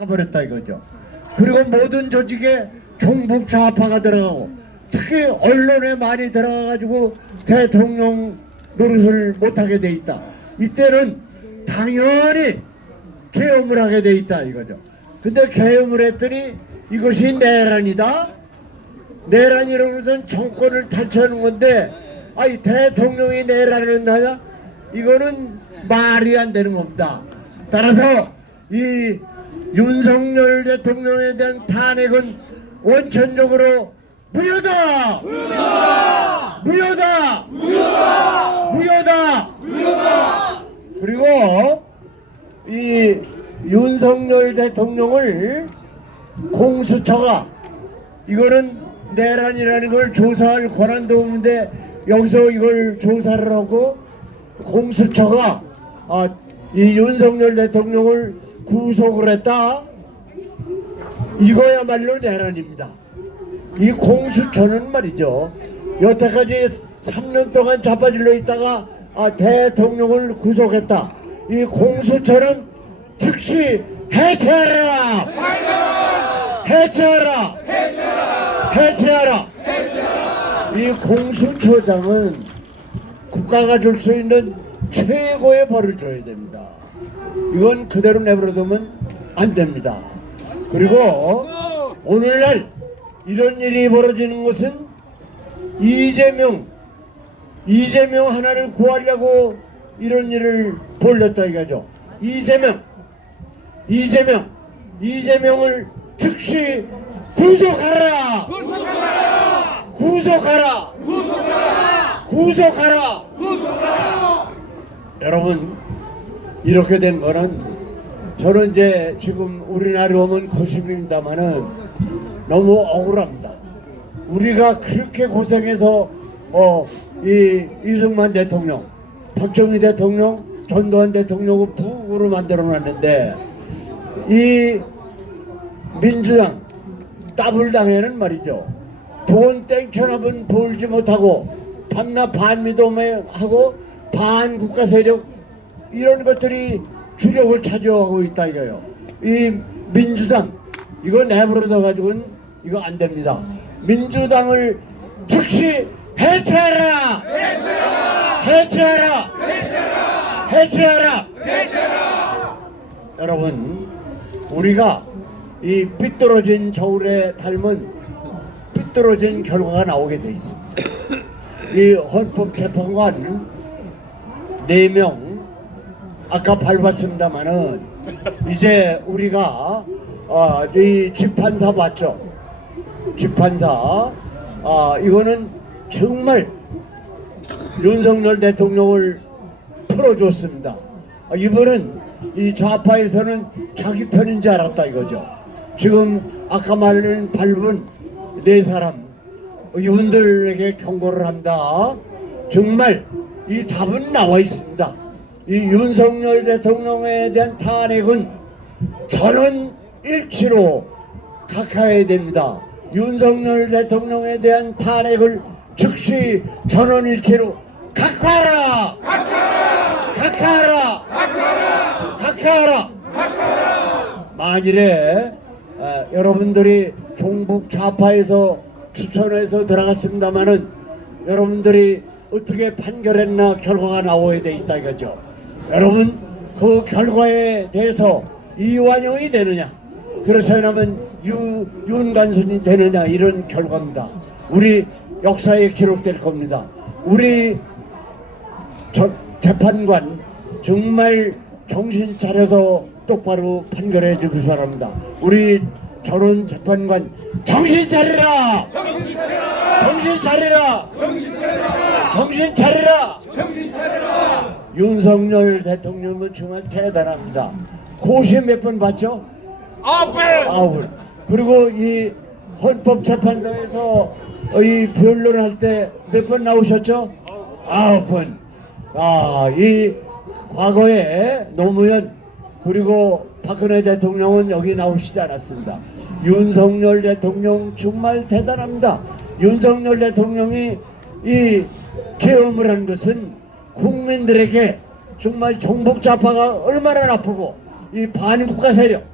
가버렸다 이거죠. 그리고 모든 조직에 종북 좌파가 들어가고 특히 언론에 많이 들어가가지고 대통령 노릇을 못하게 돼 있다. 이때는 당연히 계엄을 하게 돼 있다 이거죠. 근데 계엄을 했더니 이것이 내란이다. 내란이라고 해서 정권을 탈취하는 건데 아이 대통령이 내란을 한다? 이거는 말이 안 되는 겁니다. 따라서 이 윤석열 대통령에 대한 탄핵은 원천적으로 무효다! 무효다! 무효다! 무효다! 무효다! 무효다! 그리고 이 윤석열 대통령을 공수처가 이거는 내란이라는 걸 조사할 권한도 없는데 여기서 이걸 조사를 하고 공수처가 이 윤석열 대통령을 구속을 했다. 이거야말로 내란입니다. 이 공수처는 말이죠. 여태까지 3년 동안 자빠질러 있다가 대통령을 구속했다. 이 공수처는 즉시 해체하라! 해체하라! 해체하라! 이 공수처장은 국가가 줄 수 있는 최고의 벌을 줘야 됩니다. 이건 그대로 내버려두면 안 됩니다. 그리고 오늘날 이런 일이 벌어지는 것은 이재명 하나를 구하려고 이런 일을 벌였다 이거죠. 이재명을 즉시 구속하라! 구속하라! 구속하라! 여러분, 이렇게 된 거는 저는 이제 지금 우리나라 오면 고심입니다만은 너무 억울합니다. 우리가 그렇게 고생해서 이승만 대통령, 박정희 대통령, 전두환 대통령을 북으로 만들어 놨는데 이 민주당 따블당에는 말이죠. 돈 땡천합은 벌지 못하고 밤낮 반미도하고 반국가 세력 이런 것들이 주력을 차지하고 있다 이거요. 이 민주당 이거 내버려둬 가지고는 이거 안 됩니다. 민주당을 즉시 해체하라! 해체하라! 해체하라! 여러분, 우리가 이 삐뚤어진 저울에 닮은 삐뚤어진 결과가 나오게 돼 있습니다. 이 헌법재판관 4명 아까 밟았습니다만은 이제 우리가 이 집판사 봤죠. 집판사 이거는 정말 윤석열 대통령을 풀어줬습니다. 이분은 이 좌파에서는 자기 편인 줄 알았다 이거죠. 지금 아까 말은 밟은 4사람 이분들에게 경고를 합니다. 정말 이 답은 나와 있습니다. 이 윤석열 대통령에 대한 탄핵은 전원일치로 각하해야 됩니다. 윤석열 대통령에 대한 탄핵을 즉시 전원일치로 각하하라! 각하하라! 각하하라! 만일에 여러분들이 종북 좌파에서 추천해서 들어갔습니다마는 여러분들이 어떻게 판결했나 결과가 나와야 돼 있다 이거죠. 여러분 그 결과에 대해서 이완용이 되느냐 그렇지 않으면 윤관순이 되느냐 이런 결과입니다. 우리 역사에 기록될 겁니다. 우리 재판관 정말 정신 차려서 똑바로 판결해 주기 바랍니다. 우리 전원 재판관 정신 차리라! 정신 차리라! 정신 차리라! 정신 차리라! 정신 차리라! 정신 차리라! 윤석열 대통령은 정말 대단합니다. 고시 몇 번 봤죠? 9번. 그리고 이 헌법재판소에서 이 변론할 때 몇 번 나오셨죠? 9번. 이 과거에 노무현 그리고 박근혜 대통령은 여기 나오시지 않았습니다. 윤석열 대통령 정말 대단합니다. 윤석열 대통령이 이 계엄을 한 것은 국민들에게 정말 종북 좌파가 얼마나 나쁘고 이 반국가 세력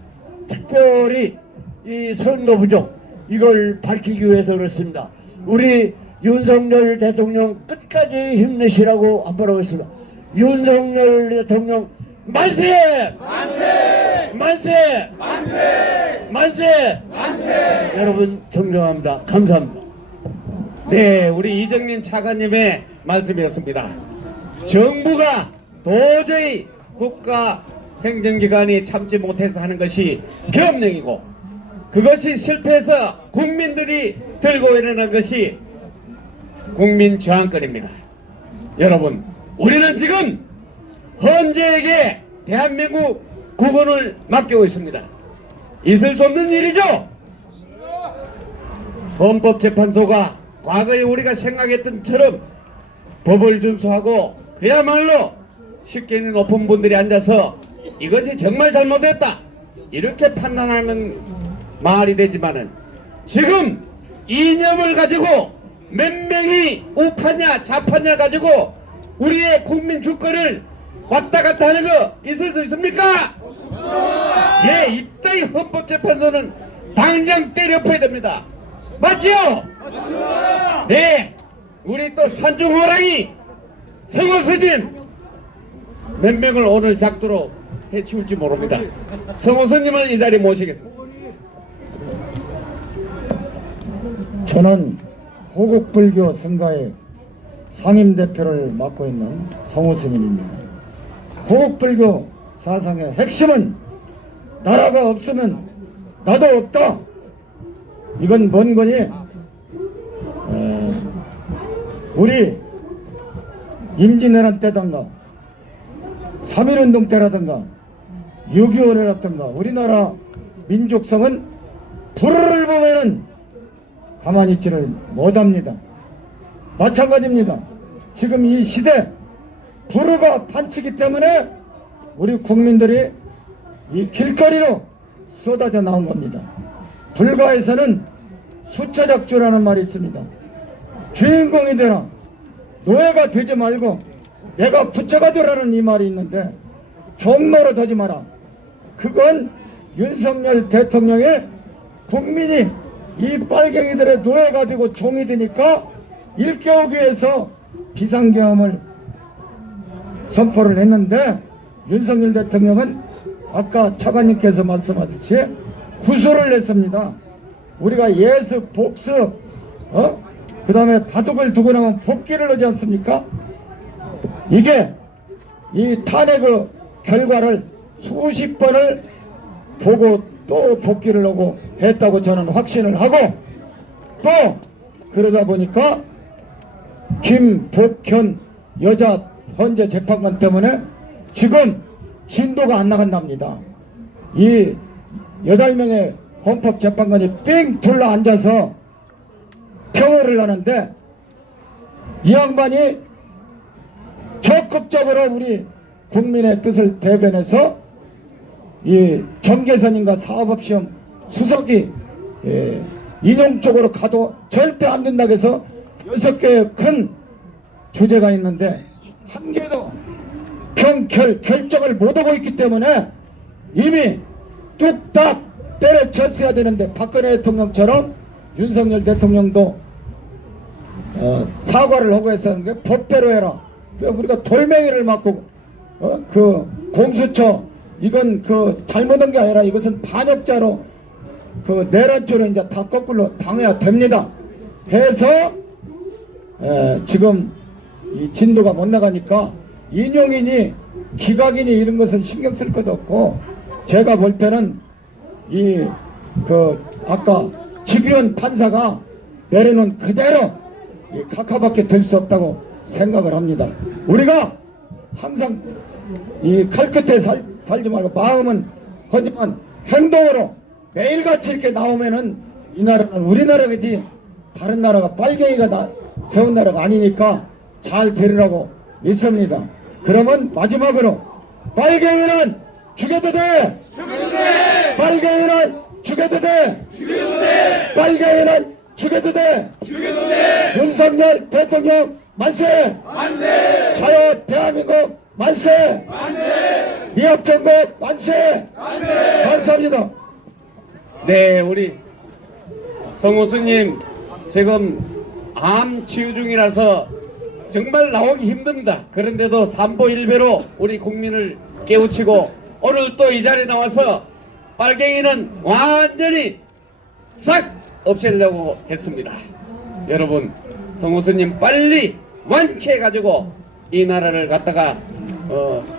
특별히 이 선거 부족 이걸 밝히기 위해서 그렇습니다. 우리 윤석열 대통령 끝까지 힘내시라고 한번 하겠습니다. 윤석열 대통령 만세! 만세! 만세! 만세! 만세! 만세! 여러분 존경합니다. 감사합니다. 네, 우리 이정민 차관님의 말씀이었습니다. 정부가 도저히 국가 행정기관이 참지 못해서 하는 것이 계엄령이고, 그것이 실패해서 국민들이 들고 일어난 것이 국민 저항권입니다. 여러분, 우리는 지금 헌재에게 대한민국 국원을 맡기고 있습니다. 있을 수 없는 일이죠. 헌법재판소가 과거에 우리가 생각했던 처럼 법을 준수하고 그야말로 쉽게는 높은 분들이 앉아서 이것이 정말 잘못됐다 이렇게 판단하는 말이 되지만은, 지금 이념을 가지고 몇 명이 우파냐 좌파냐 가지고 우리의 국민 주권을 왔다 갔다 하는 거 있을 수 있습니까? 예, 이따위 헌법재판소는 당장 때려펴야 됩니다. 맞지요? 네, 우리 또 산중호랑이 성호스님 몇 명을 오늘 작두로 해치울지 모릅니다. 성호스님을 이 자리에 모시겠습니다. 저는 호국불교 성가의 상임대표를 맡고 있는 성호스님입니다. 호국불교 사상의 핵심은 나라가 없으면 나도 없다. 이건 뭔 거니? 우리 임진왜란 때든가 3.1운동 때라든가 6.25라든가 우리나라 민족성은 불을 보면은 가만히 있지를 못합니다. 마찬가지입니다. 지금 이 시대 불우가 판치기 때문에 우리 국민들이 이 길거리로 쏟아져 나온 겁니다. 불가에서는 수차작주라는 말이 있습니다. 주인공이 되라, 노예가 되지 말고 내가 부처가 되라는 이 말이 있는데, 종노릇 하지 마라. 그건 윤석열 대통령의 국민이 이 빨갱이들의 노예가 되고 종이 되니까 일깨우기 위해서 비상계엄을 선포를 했는데, 윤석열 대통령은 아까 차관님께서 말씀하셨듯이 구술을 냈습니다. 우리가 예습, 복습, 그 다음에 바둑을 두고 나면 복귀를 하지 않습니까? 이게 이 탄핵의 결과를 수십 번을 보고 또 복귀를 하고 했다고 저는 확신을 하고, 또 그러다 보니까 김복현 여자 헌재 재판관 때문에 지금 진도가 안 나간답니다. 이 8명의 헌법재판관이 삥 둘러 앉아서 평화를 하는데, 이 양반이 적극적으로 우리 국민의 뜻을 대변해서 이 경계선인가 사법시험 수석이 인용 쪽으로 가도 절대 안 된다고 해서 6개의 큰 주제가 있는데 한 개도 결정을 못하고 있기 때문에 이미 뚝딱 때려쳤어야 되는데, 박근혜 대통령처럼 윤석열 대통령도 사과를 하고 했었는데 법대로 해라. 우리가 돌멩이를 맞고 그 공수처 이건 그 잘못한 게 아니라 이것은 반역자로 그 내란죄로 이제 다 거꾸로 당해야 됩니다 해서 지금 이 진도가 못 나가니까 인용이니 기각이니 이런 것은 신경 쓸 것도 없고, 제가 볼 때는 이 그 아까 지규현 판사가 내려놓은 그대로 이 각하밖에 될 수 없다고 생각을 합니다. 우리가 항상 이 칼끝에 살지 말고 마음은 하지만 행동으로 매일같이 이렇게 나오면은 이 나라는 우리나라겠지 다른 나라가 빨갱이가 세운 나라가 아니니까 잘 되리라고 믿습니다. 그러면 마지막으로 빨갱이는 죽여도 돼! 죽여도 돼! 빨갱이는 죽여도 돼! 죽여도 돼! 빨갱이는 죽여도 돼! 죽여도 돼! 윤석열 대통령 만세! 만세! 자유 대한민국 만세! 만세! 미합정국 만세! 만세! 감사합니다. 네, 우리 성호수님 지금 암 치유 중이라서 정말 나오기 힘듭니다. 그런데도 삼보일배로 우리 국민을 깨우치고 오늘 또 이 자리에 나와서 빨갱이는 완전히 싹 없애려고 했습니다. 여러분, 성호수님 빨리 완쾌해가지고 이 나라를 갖다가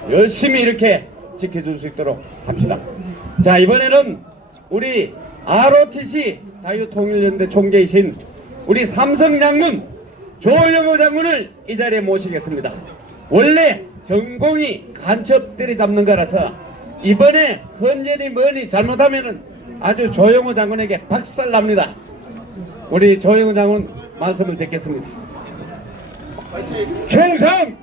열심히 이렇게 지켜줄 수 있도록 합시다. 자, 이번에는 우리 ROTC 자유통일연대 총재이신 우리 삼성 장군 조영호 장군을 이 자리에 모시겠습니다. 원래 전공이 간첩 때려잡는 거라서 이번에 헌전이 뭐니 잘못하면은 아주 조영호 장군에게 박살납니다. 우리 조영호 장군 말씀을 듣겠습니다. 충성!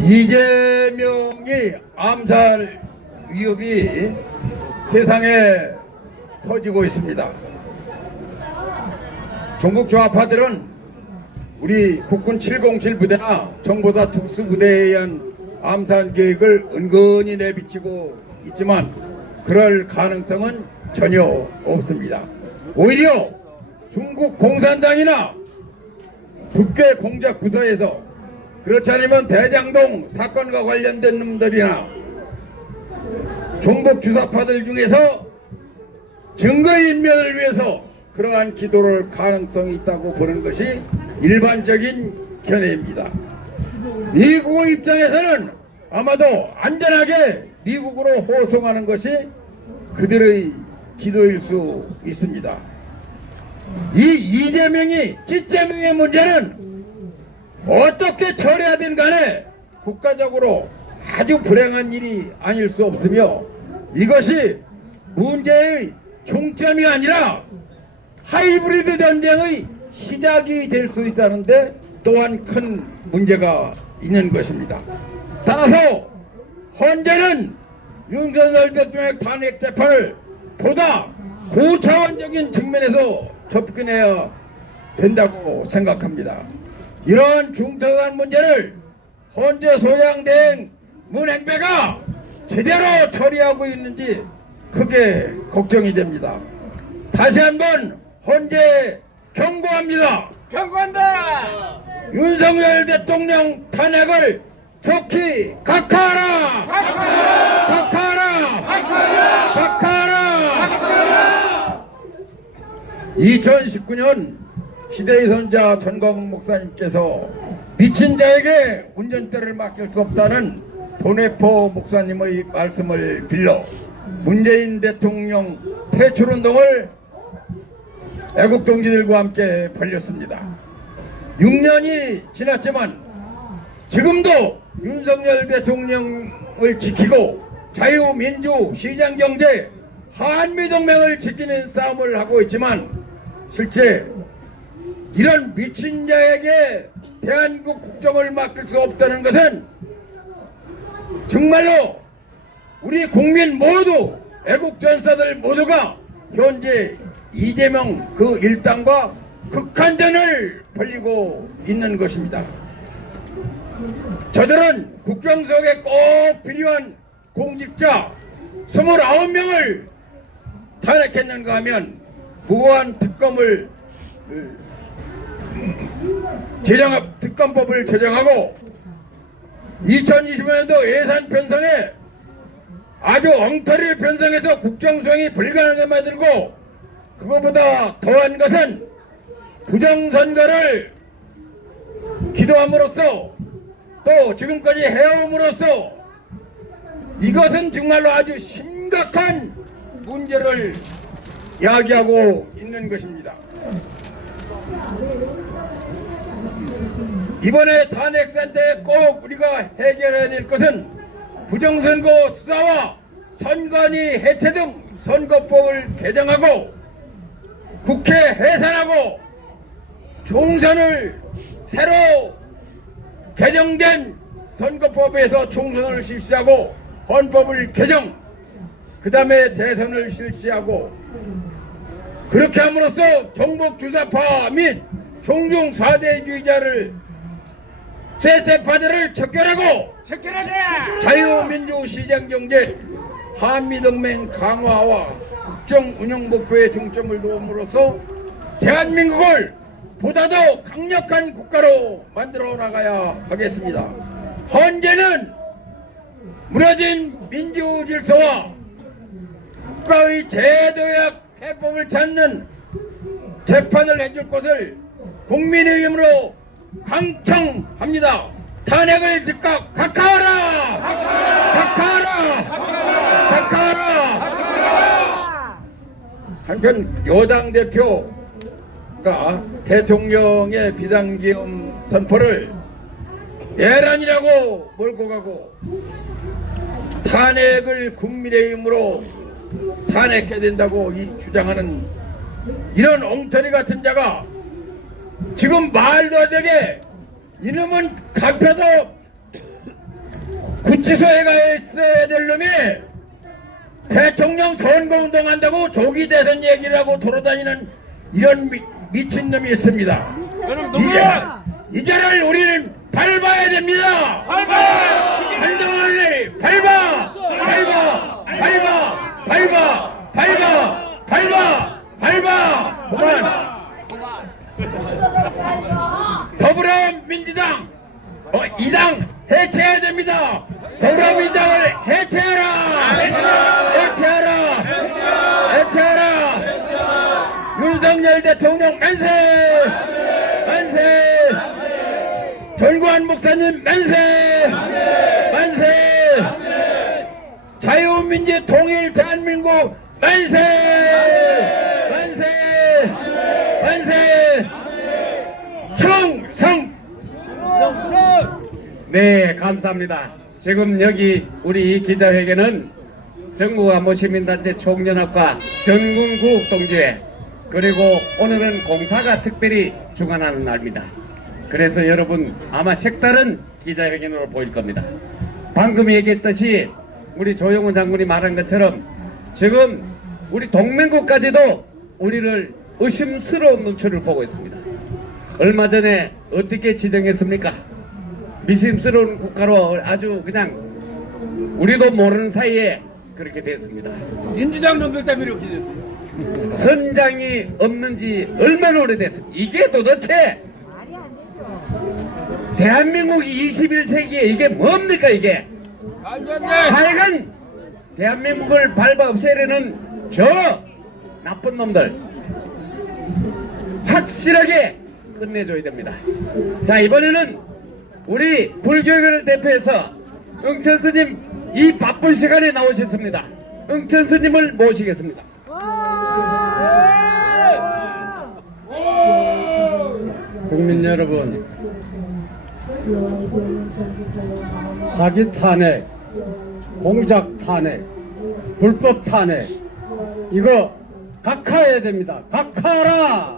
이재명이 암살 위협이 세상에 퍼지고 있습니다. 전국 좌파들은 우리 국군 707 부대나 정보사 특수부대에 의한 암살 계획을 은근히 내비치고 있지만 그럴 가능성은 전혀 없습니다. 오히려 중국 공산당이나 북괴 공작 부서에서 그렇지 않으면 대장동 사건과 관련된 놈들이나 종북 주사파들 중에서 증거인멸을 위해서 그러한 기도를 가능성이 있다고 보는 것이 일반적인 견해입니다. 미국의 입장에서는 아마도 안전하게 미국으로 호송하는 것이 그들의 기도일 수 있습니다. 이 이재명이 찌재명의 문제는 어떻게 처리하든 간에 국가적으로 아주 불행한 일이 아닐 수 없으며 이것이 문제의 종점이 아니라 하이브리드 전쟁의 시작이 될 수 있다는데 또한 큰 문제가 있는 것입니다. 따라서 헌재는 윤석열 대통령 탄핵 재판을 보다 고차원적인 측면에서 접근해야 된다고 생각합니다. 이러한 중대한 문제를 헌재 소양대행 문행배가 제대로 처리하고 있는지 크게 걱정이 됩니다. 다시 한번 헌재 경고합니다. 경고한다. 윤석열 대통령 탄핵을 속히 각하하라. 각하하라. 각하하라. 2019년 시대의 선자 전광훈 목사님께서 미친 자에게 운전대를 맡길 수 없다는 본회포 목사님의 말씀을 빌려 문재인 대통령 퇴출운동을 애국동지들과 함께 벌였습니다. 6년이 지났지만 지금도 윤석열 대통령을 지키고 자유민주 시장경제 한미동맹을 지키는 싸움을 하고 있지만 실제 이런 미친 자에게 대한민국 국정을 맡길 수 없다는 것은 정말로 우리 국민 모두 애국전사들 모두가 현재 이재명 그 일당과 극한전을 벌이고 있는 것입니다. 저들은 국정속에 꼭 필요한 공직자 29명을 탄핵했는가 하면 무고한 특검법을 제정하고 2020년도 예산 편성에 아주 엉터리를 편성해서 국정수행이 불가능하게 만들고 그것보다 더한 것은 부정선거를 기도함으로써 또 지금까지 해옴으로써 이것은 정말로 아주 심각한 문제를 야기하고 있는 것입니다. 이번에 탄핵사태에 꼭 우리가 해결해야 될 것은 부정선거 수사와 선관위 해체 등 선거법을 개정하고 국회 해산하고 총선을 새로 개정된 선거법에서 총선을 실시하고 헌법을 개정 그 다음에 대선을 실시하고 그렇게 함으로써 종북주사파 및 종중 사대주의자를 세세파들을 척결하고 자유민주시장경제 한미동맹 강화와 국정 운영 목표에 중점을 두음으로써 대한민국을 보다 더 강력한 국가로 만들어 나가야 하겠습니다. 현재는 무너진 민주 질서와 국가의 제도약 해법을 찾는 재판을 해줄 것을 국민의힘으로 강청합니다. 탄핵을 즉각 각하하라! 각하하라! 한편 여당 대표가 대통령의 비상계엄 선포를 내란이라고 몰고 가고 탄핵을 국민의힘으로 탄핵해야 된다고 주장하는 이런 엉터리 같은 자가 지금 말도 안 되게 이놈은 잡혀서 구치소에 가 있어야 될 놈이 대통령 선거운동한다고 조기 대선 얘기를 하고 돌아다니는 이런 미친 놈이 있습니다. 이자를 우리는 밟아야 됩니다. 한동안에 밟아 그만. 더불어민주당 이 당 해체해야 됩니다. 더불어민주당을 해체하라. 윤석열 대통령 만세. 전두환 목사님 만세. 자유민주 통일 대한민국 만세. 충성. 네, 감사합니다. 지금 여기 우리 기자회견은 정부가 시민단체 총연합과 전국구독동지회 그리고 오늘은 공사가 특별히 주관하는 날입니다. 그래서 여러분 아마 색다른 기자회견으로 보일 겁니다. 방금 얘기했듯이 우리 조영훈 장군이 말한 것처럼 지금 우리 동맹국까지도 우리를 의심스러운 눈초리를 보고 있습니다. 얼마 전에 어떻게 지정했습니까? 미심스러운 국가로 아주 그냥 우리도 모르는 사이에 그렇게 됐습니다. 민주당 놈들 때문에 이렇게 됐어요. 선장이 없는지 얼마나 오래됐습니까? 이게 도대체 대한민국이 21세기에 이게 뭡니까 이게? 하여간 대한민국을 밟아 없애려는 저 나쁜 놈들 확실하게 끝내줘야 됩니다. 자, 이번에는 우리 불교회를 대표해서 응천 스님 이 바쁜 시간에 나오셨습니다. 응천 스님을 모시겠습니다. 국민 여러분, 사기 탄핵, 공작 탄핵, 불법 탄핵 이거 각하해야 됩니다. 각하하라!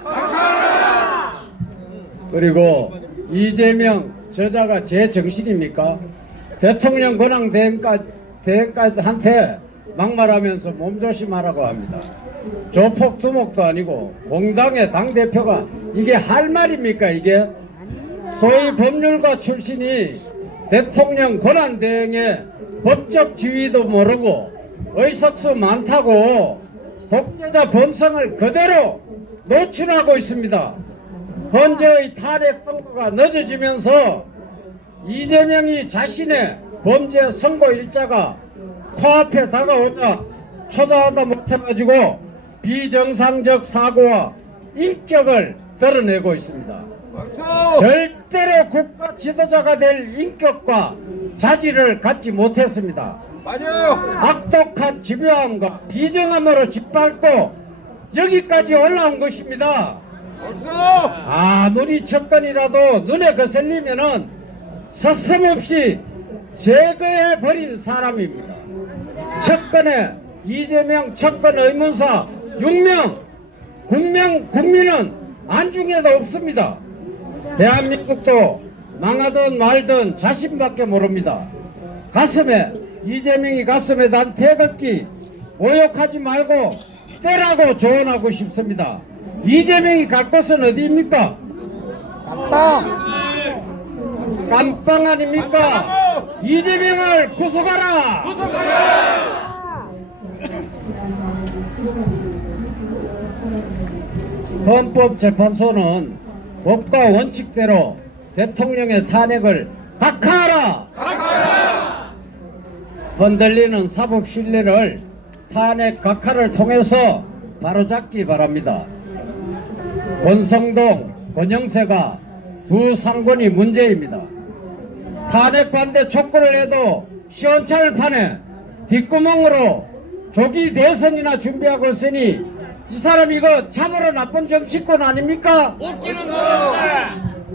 그리고 이재명 저자가 제 정신입니까? 대통령 권한 대행까지한테 막말하면서 몸조심하라고 합니다. 조폭 두목도 아니고 공당의 당대표가 이게 할 말입니까? 이게 소위 법률가 출신이 대통령 권한 대행의 법적 지위도 모르고 의석수 많다고 독재자 본성을 그대로 노출하고 있습니다. 현재의 탄핵 선고가 늦어지면서 이재명이 자신의 범죄 선고 일자가 코앞에 다가오자 초자하다 못해가지고 비정상적 사고와 인격을 드러내고 있습니다. 절대로 국가 지도자가 될 인격과 자질을 갖지 못했습니다. 악독한 집요함과 비정함으로 짓밟고 여기까지 올라온 것입니다. 아무리 척건이라도 눈에 거슬리면은 서슴없이 제거해버린 사람입니다. 척건에 이재명 척건 의문사 6명 국민은 안중에도 없습니다. 대한민국도 망하든 말든 자신밖에 모릅니다. 이재명이 가슴에 단 태극기 모욕하지 말고 떼라고 조언하고 싶습니다. 이재명이 갈 곳은 어디입니까? 깜빵 아닙니까? 이재명을 구속하라! 헌법재판소는 법과 원칙대로 대통령의 탄핵을 각하하라! 흔들리는 사법 신뢰를 탄핵 각하를 통해서 바로잡기 바랍니다. 권성동, 권영세가 두 상권이 문제입니다. 탄핵 반대 촉구를 해도 시원찮을 판에 뒷구멍으로 조기 대선이나 준비하고 있으니 이 사람 이거 참으로 나쁜 정치권 아닙니까? 웃기는 겁니다.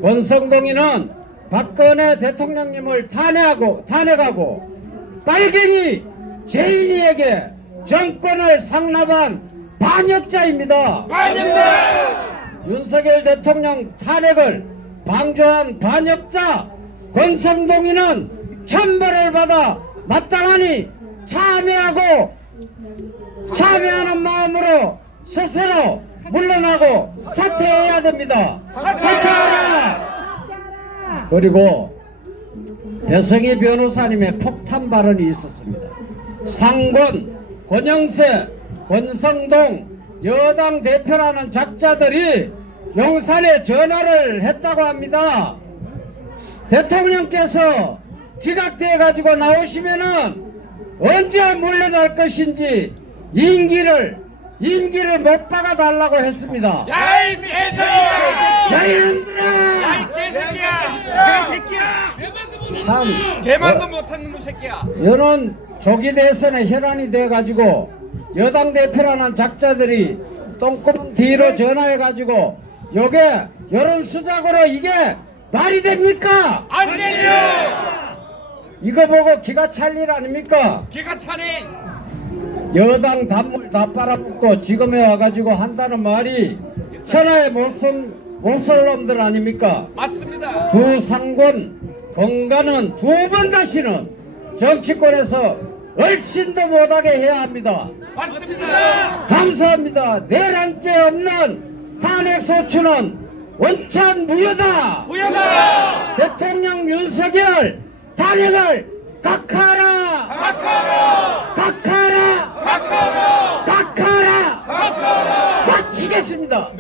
권성동이는 박근혜 대통령님을 탄핵하고 빨갱이 제인이에게 정권을 상납한 반역자입니다. 윤석열 대통령 탄핵을 방조한 반역자 권성동이는 천벌을 받아 마땅하니 참여하는 마음으로 스스로 물러나고 사퇴해야 됩니다. 사퇴하라! 그리고 배성희 변호사님의 폭탄 발언이 있었습니다. 상권, 권영세, 권성동 여당 대표라는 작자들이 용산에 전화를 했다고 합니다. 대통령께서 기각돼 가지고 나오시면은 언제 물러날 것인지 임기를 못 박아 달라고 했습니다. 야이 개새끼야! 야 이놈들아! 야이 개새끼야! 참 개만도 못하는 놈 새끼야! 이런 조기 대선에 혈안이 돼 가지고 여당 대표라는 작자들이 똥구멍 뒤로 전화해 가지고 요게 여론 수작으로 이게 말이 됩니까? 안 되죠! 이거 보고 기가 찰 일 아닙니까? 기가 차네! 여당 단물 다 빨아먹고 지금에 와가지고 한다는 말이 천하의 못쏠 놈들 아닙니까? 맞습니다! 두 상권 건강은 두 번 다시는 정치권에서 얼씬도 못하게 해야 합니다. 맞습니다! 감사합니다. 내란죄 없는 탄핵 소추는 원천 무효다. 무효다! 대통령 윤석열 탄핵을 각하하라. 각하하라. 마치겠습니다.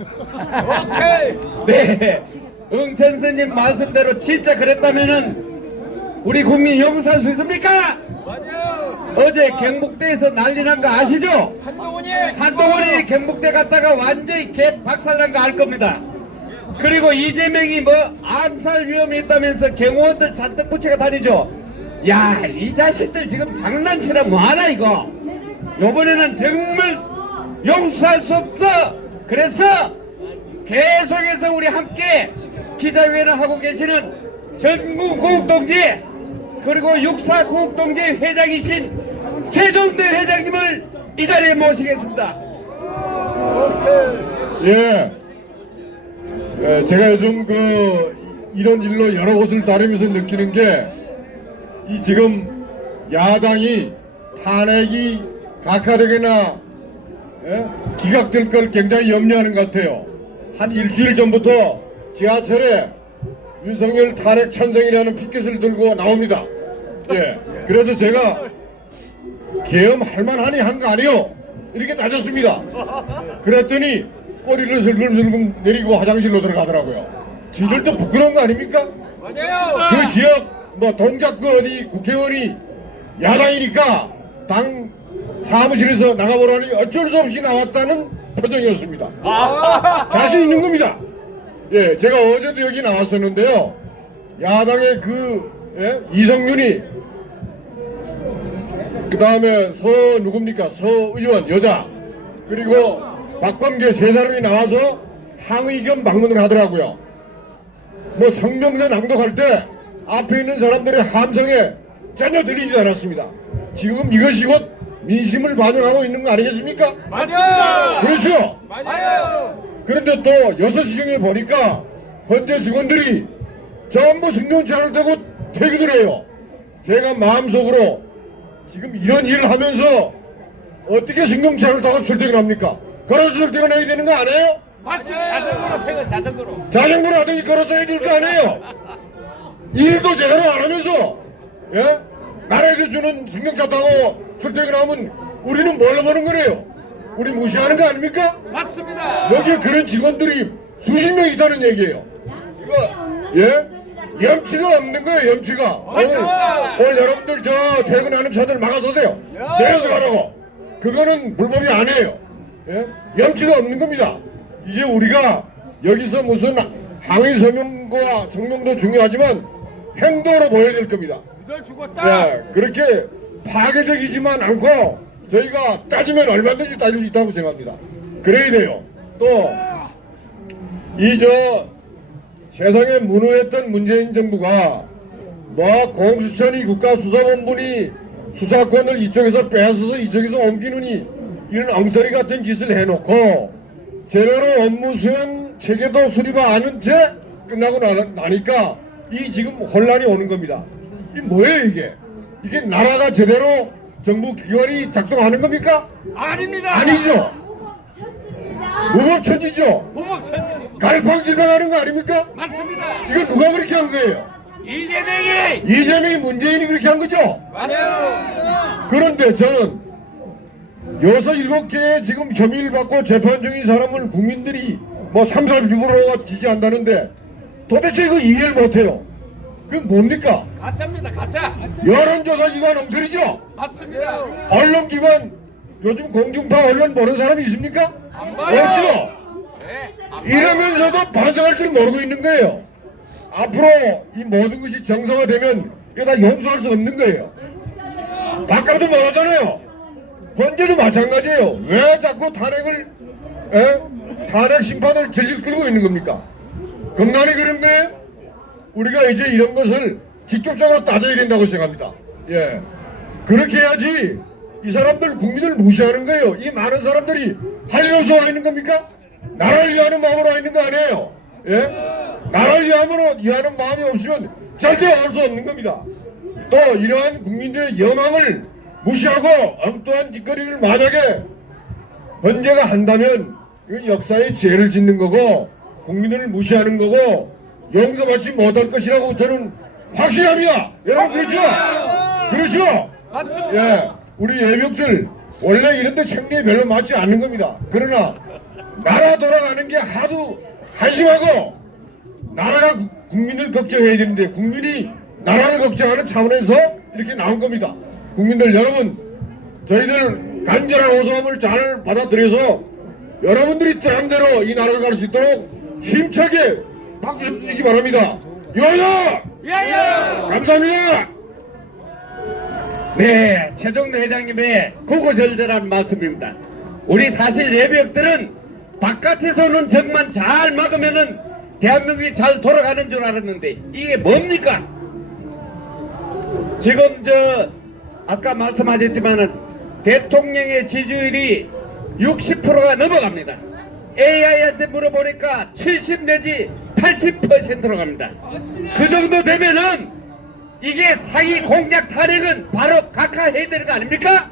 네, 응천스님 말씀대로 진짜 그랬다면은 우리 국민 용서할 수 있습니까? 어제 경북대에서 난리 난 거 아시죠? 한동훈이 경북대 갔다가 완전히 개 박살난 거 알 겁니다. 그리고 이재명이 뭐 암살 위험이 있다면서 경호원들 잔뜩 붙여가 다니죠. 야, 이 자식들 지금 장난치나 뭐하나 이거. 요번에는 정말 용서할 수 없어. 그래서 계속해서 우리 함께 기자회견을 하고 계시는 전국구국동지 그리고 육사구국동지 회장이신 최종대 회장님을 이 자리에 모시겠습니다. 예. 제가 요즘 이런 일로 여러 곳을 다니면서 느끼는 게 이 지금 야당이 탄핵이 각하되거나 기각될 걸 굉장히 염려하는 것 같아요. 한 일주일 전부터 지하철에 윤석열 탄핵 찬성이라는 피켓을 들고 나옵니다. 예. 그래서 제가 계엄할 만하니 한 거 아니요? 이렇게 따졌습니다. 그랬더니 꼬리를 슬금슬금 내리고 화장실로 들어가더라고요. 지들도 부끄러운 거 아닙니까? 맞아요! 그 지역 동작구 어디 국회의원이 야당이니까 당 사무실에서 나가보라니 어쩔 수 없이 나왔다는 표정이었습니다. 자신 있는 겁니다. 예, 제가 어제도 여기 나왔었는데요. 야당의 이성윤이 그 다음에 누굽니까? 서 의원 여자 그리고 박범계 세 사람이 나와서 항의 겸 방문을 하더라고요. 뭐 성명서 낭독할 때 앞에 있는 사람들의 함성에 전혀 들리지 않았습니다. 지금 이것이 곧 민심을 반영하고 있는 거 아니겠습니까? 맞습니다! 그렇죠? 맞아요! 그런데 또 6시경에 보니까 헌재 직원들이 전부 승용차를 타고 퇴근을 해요. 제가 마음속으로 지금 이런 일을 하면서 어떻게 승용차를 타고 출퇴근합니까? 걸어서 출퇴근해야 되는 거 아니에요? 맞습니다! 자전거로 퇴근 자전거로! 자전거로 하든지 걸어서 해야 될 거 아니에요? 일도 제대로 안 하면서 예? 나라에서 주는 승용차 타고 출퇴근하면 우리는 뭘로 보는 거래요? 우리 무시하는 거 아닙니까? 맞습니다. 여기에 그런 직원들이 수십 명 있다는 얘기예요. 예? 염치가 없는 거예요, 염치가. 오늘 여러분들 저 퇴근하는 차들 막아서세요. 내려서 가라고. 그거는 불법이 아니에요. 예? 염치가 없는 겁니다. 이제 우리가 여기서 무슨 항의 서명과 성명도 중요하지만 행동으로 보여야 될 겁니다. 이들 죽었다. 예, 그렇게 파괴적이지만 않고 저희가 따지면 얼마든지 따질 수 있다고 생각합니다. 그래야 돼요. 또 이 세상에 무능했던 문재인 정부가 뭐 공수처니 국가수사본부니 수사권을 이쪽에서 빼앗아서 이쪽에서 옮기느니 이런 엉터리 같은 짓을 해놓고 제대로 업무 수행 체계도 수립 안 한 채 끝나고 나니까 이 지금 혼란이 오는 겁니다. 이 뭐예요 이게? 이게 나라가 제대로 정부 기관이 작동하는 겁니까? 아닙니다. 아니죠. 무법천지죠. 무법천지. 갈팡질팡하는 거 아닙니까? 맞습니다. 이거 누가 그렇게 한 거예요? 이재명이. 이재명이 문재인이 그렇게 한 거죠? 맞아요. 그런데 저는 6-7개의 지금 혐의를 받고 재판 중인 사람을 국민들이 뭐 30%가 지지한다는데 도대체 그 이해를 못해요. 그게 뭡니까? 가짜입니다. 가짜. 여론조사 기관 엉터리죠? 맞습니다. 언론기관 요즘 공중파 언론 보는 사람이 있습니까? 안 봐요. 없죠? 네. 이러면서도 반성할 줄 모르고 있는 거예요. 앞으로 이 모든 것이 정상화되면 이거 다 용서할 수 없는 거예요. 바깥도 말하잖아요. 헌재도 마찬가지예요. 왜 자꾸 탄핵을 탄핵 심판을 질질 끌고 있는 겁니까? 금난이 그런 거예요? 우리가 이제 이런 것을 직접적으로 따져야 된다고 생각합니다. 예, 그렇게 해야지. 이 사람들 국민을 무시하는 거예요. 이 많은 사람들이 하려서 와 있는 겁니까? 나라를 위하는 마음으로 와 있는 거 아니에요. 예? 나라를 위하는 마음이 없으면 절대 할 수 없는 겁니다. 또 이러한 국민들의 여망을 무시하고 엉뚱한 짓거리를 만약에 헌재가 한다면 이건 역사에 죄를 짓는 거고 국민들을 무시하는 거고 용서받지 못할 것이라고 저는 확신합니다. 여러분 그렇죠? 그렇죠? 맞습니다. 예, 우리 예비역들 원래 이런데 생리에 별로 맞지 않는 겁니다. 그러나 나라 돌아가는 게 하도 한심하고 나라가 국민을 걱정해야 되는데 국민이 나라를 걱정하는 차원에서 이렇게 나온 겁니다. 국민들 여러분, 저희들 간절한 호소함을 잘 받아들여서 여러분들이 뜻한대로 이 나라가 갈 수 있도록 힘차게 박수 주시기 바랍니다. 여야! 야야. 감사합니다. 네, 최종대 회장님의 구구절절한 말씀입니다. 우리 사실 예비역들은 바깥에서는 정만 잘 막으면은 대한민국이 잘 돌아가는 줄 알았는데 이게 뭡니까? 지금 아까 말씀하셨지만은 대통령의 지지율이 60%가 넘어갑니다. AI한테 물어보니까 70 내지 80%로 갑니다. 그 정도 되면은 이게 사기 공작 탄핵은 바로 각하해야 되는 거 아닙니까?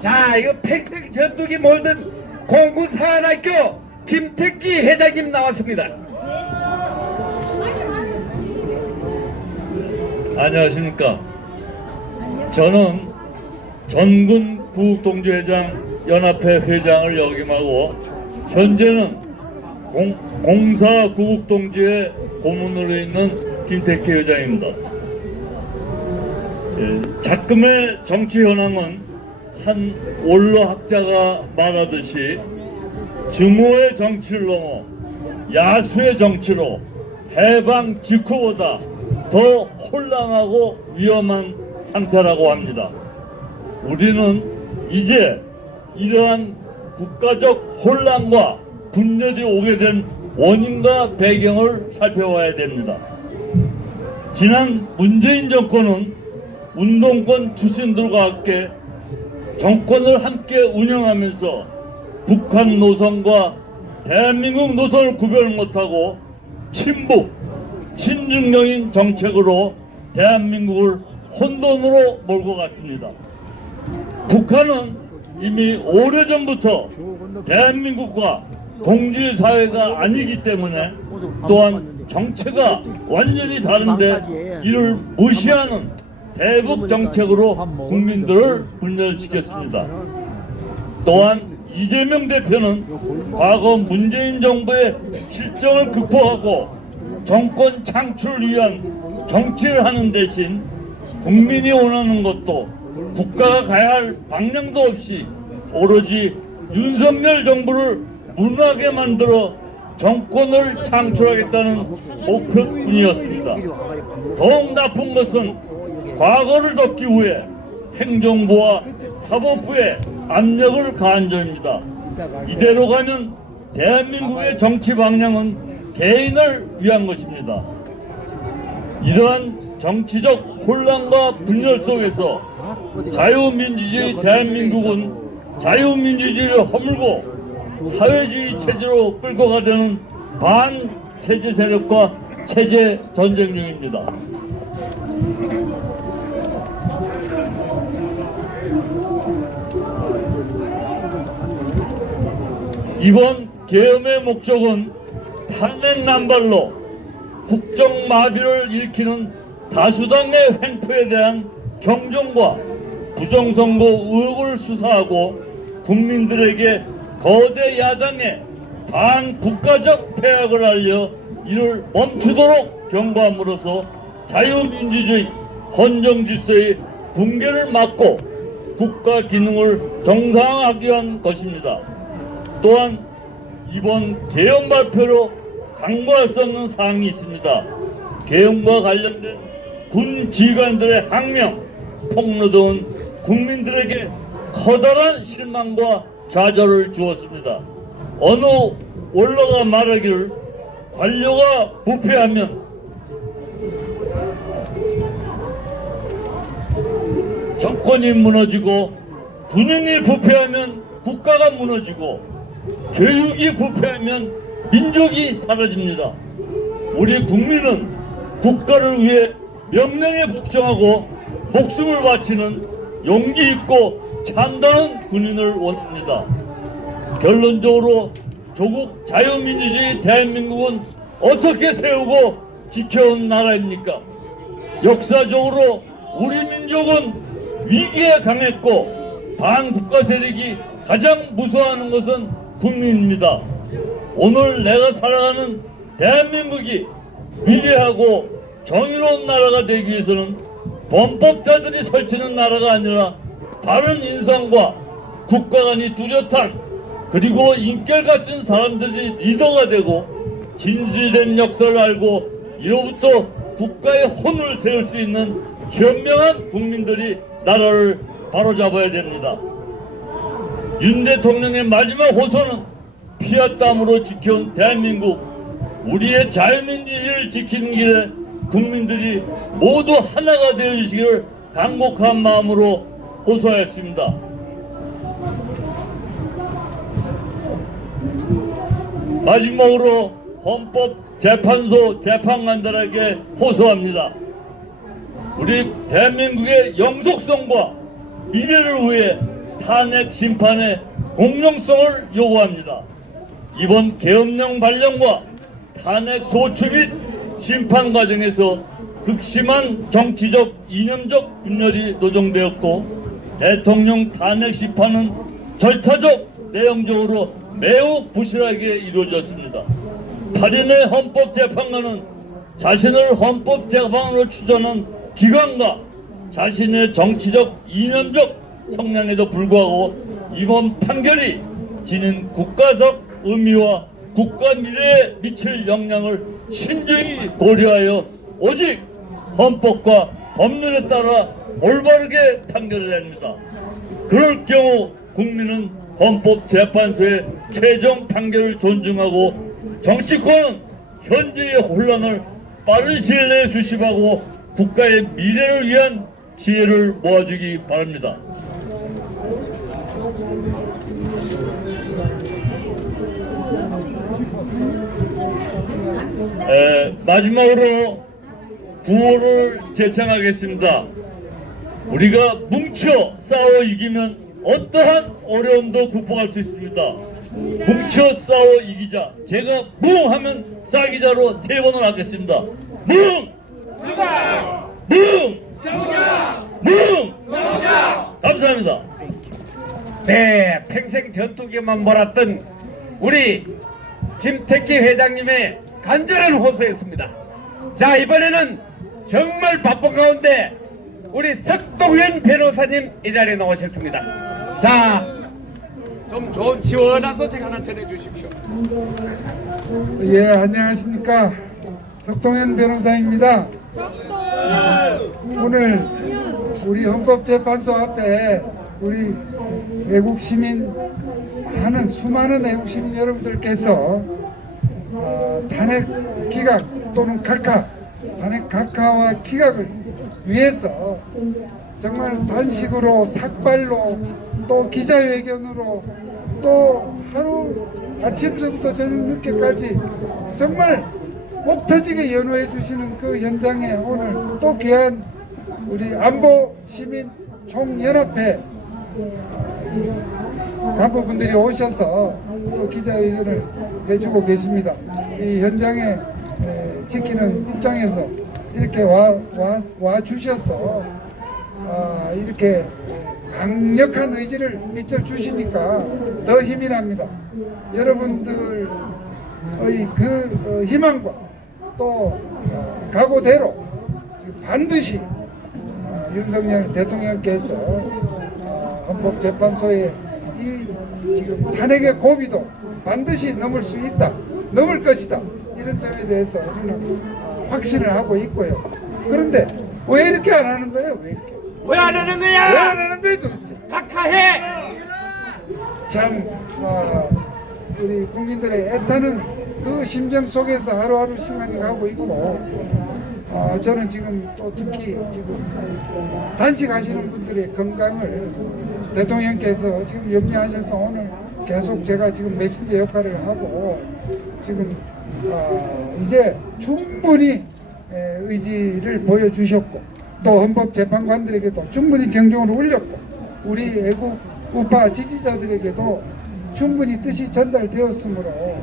자, 이거 평생 전투기 몰든 공군사관학교 김택기 회장님 나왔습니다. 안녕하십니까. 저는 전군 구국동지회장 연합회 회장을 역임하고 현재는 공사 구국동지회 고문으로 있는 김택희 회장입니다. 작금의 정치 현황은 한 원로학자가 말하듯이 증오의 정치를 넘어 야수의 정치로 해방 직후보다 더 혼란하고 위험한 상태라고 합니다. 우리는 이제 이러한 국가적 혼란과 분열이 오게 된 원인과 배경을 살펴봐야 됩니다. 지난 문재인 정권은 운동권 출신들과 함께 정권을 함께 운영하면서 북한 노선과 대한민국 노선을 구별 못하고 친북, 친중령인 정책으로 대한민국을 혼돈으로 몰고 갔습니다. 북한은 이미 오래전부터 대한민국과 동질 사회가 아니기 때문에 또한 정체가 완전히 다른데 이를 무시하는 대북 정책으로 국민들을 분열시켰습니다. 또한 이재명 대표는 과거 문재인 정부의 실정을 극복하고 정권 창출을 위한 정치를 하는 대신 국민이 원하는 것도 국가가 가야 할 방향도 없이 오로지 윤석열 정부를 무능하게 만들어 정권을 창출하겠다는 목표뿐이었습니다. 더욱 나쁜 것은 과거를 덮기 위해 행정부와 사법부에 압력을 가한 점입니다. 이대로 가면 대한민국의 정치 방향은 개인을 위한 것입니다. 이러한 정치적 혼란과 분열 속에서 자유민주주의 대한민국은 자유민주주의를 허물고 사회주의 체제로 끌고 가려는 반체제 세력과 체제 전쟁 중입니다. 이번 계엄의 목적은 탄핵 남발로 국정 마비를 일으키는 다수당의 횡포에 대한 경종과 부정선거 의혹을 수사하고 국민들에게 거대 야당의 반국가적 폐악을 알려 이를 멈추도록 경고함으로써 자유민주주의 헌정질서의 붕괴를 막고 국가 기능을 정상화하기 위한 것입니다. 또한 이번 계엄 발표로 간과할 수 없는 사항이 있습니다. 계엄과 관련된 군 지휘관들의 항명, 폭로 등은 국민들에게 커다란 실망과 좌절을 주었습니다. 어느 원로가 말하기를 관료가 부패하면 정권이 무너지고 군인이 부패하면 국가가 무너지고 교육이 부패하면 민족이 사라집니다. 우리 국민은 국가를 위해 명령에 복종하고 목숨을 바치는 용기 있고 참다운 군인을 원합니다. 결론적으로 조국 자유민주주의 대한민국은 어떻게 세우고 지켜온 나라입니까? 역사적으로 우리 민족은 위기에 강했고 반국가 세력이 가장 무서워하는 것은 국민입니다. 오늘 내가 살아가는 대한민국이 위대하고 정의로운 나라가 되기 위해서는 범법자들이 설치는 나라가 아니라 바른 인성과 국가 간이 뚜렷한 그리고 인격 갖춘 사람들이 리더가 되고 진실된 역사를 알고 이로부터 국가의 혼을 세울 수 있는 현명한 국민들이 나라를 바로잡아야 됩니다. 윤 대통령의 마지막 호소는 피와 땀으로 지켜온 대한민국, 우리의 자유민주주의를 지키는 길에 국민들이 모두 하나가 되어주시기를 간곡한 마음으로 호소하였습니다. 마지막으로 헌법재판소 재판관들에게 호소합니다. 우리 대한민국의 영속성과 미래를 위해 탄핵 심판의 공정성을 요구합니다. 이번 계엄령 발령과 탄핵 소추 및 심판 과정에서 극심한 정치적 이념적 분열이 노정되었고 대통령 탄핵 심판은 절차적 내용적으로 매우 부실하게 이루어졌습니다. 8인의 헌법재판관은 자신을 헌법재판으로 추천한 기관과 자신의 정치적 이념적 성향에도 불구하고 이번 판결이 지닌 국가적 의미와 국가 미래에 미칠 영향을 신중히 고려하여 오직 헌법과 법률에 따라 올바르게 판결해야 합니다. 그럴 경우 국민은 헌법재판소의 최종 판결을 존중하고 정치권은 현재의 혼란을 빠른 시일 내에 수습하고 국가의 미래를 위한 지혜를 모아주기 바랍니다. 마지막으로 구호를 제창하겠습니다. 우리가 뭉쳐 싸워 이기면 어떠한 어려움도 극복할 수 있습니다. 뭉쳐 싸워 이기자. 제가 뭉 하면 싸기자로 3번을 하겠습니다. 뭉! 뭉! 뭉! 감사합니다. 네, 평생 전투기만 몰았던 우리 김택기 회장님의 간절한 호소였습니다. 자, 이번에는 정말 바쁜 가운데 우리 석동현 변호사님 이 자리에 나오셨습니다. 자, 좀 좋은 시원한 소식 하나 전해주십시오. 예, 안녕하십니까. 석동현 변호사입니다. 오늘 우리 헌법재판소 앞에 우리 애국 시민 수많은 애국 시민 여러분들께서 탄핵 기각 또는 탄핵 각하와 기각을 위해서 정말 단식으로 삭발로 또 기자회견으로 또 하루 아침서부터 저녁 늦게까지 정말 목 터지게 연호해 주시는 그 현장에 오늘 또 귀한 우리 안보 시민 총연합회 간부분들이 오셔서 또 기자회견을 해주고 계십니다. 이 현장에 지키는 입장에서 이렇게 와 주셔서 이렇게 강력한 의지를 비춰 주시니까 더 힘이 납니다. 여러분들의 그 희망과 또 각오대로 지금 반드시 윤석열 대통령께서 헌법재판소의 이 지금 탄핵의 고비도 반드시 넘을 수 있다, 넘을 것이다, 이런 점에 대해서 우리는 확신을 하고 있고요. 그런데 왜 이렇게 안 하는 거예요? 왜 이렇게? 왜 안 하는 거야? 왜 안 하는 거예요 도대체? 각하해! 참 우리 국민들의 애타는 그 심정 속에서 하루하루 시간이 가고 있고 저는 지금 또 특히 지금 단식하시는 분들의 건강을 대통령께서 지금 염려하셔서 오늘 계속 제가 지금 메신저 역할을 하고 지금 이제 충분히 의지를 보여주셨고 또 헌법재판관들에게도 충분히 경종을 울렸고 우리 애국 우파 지지자들에게도 충분히 뜻이 전달되었으므로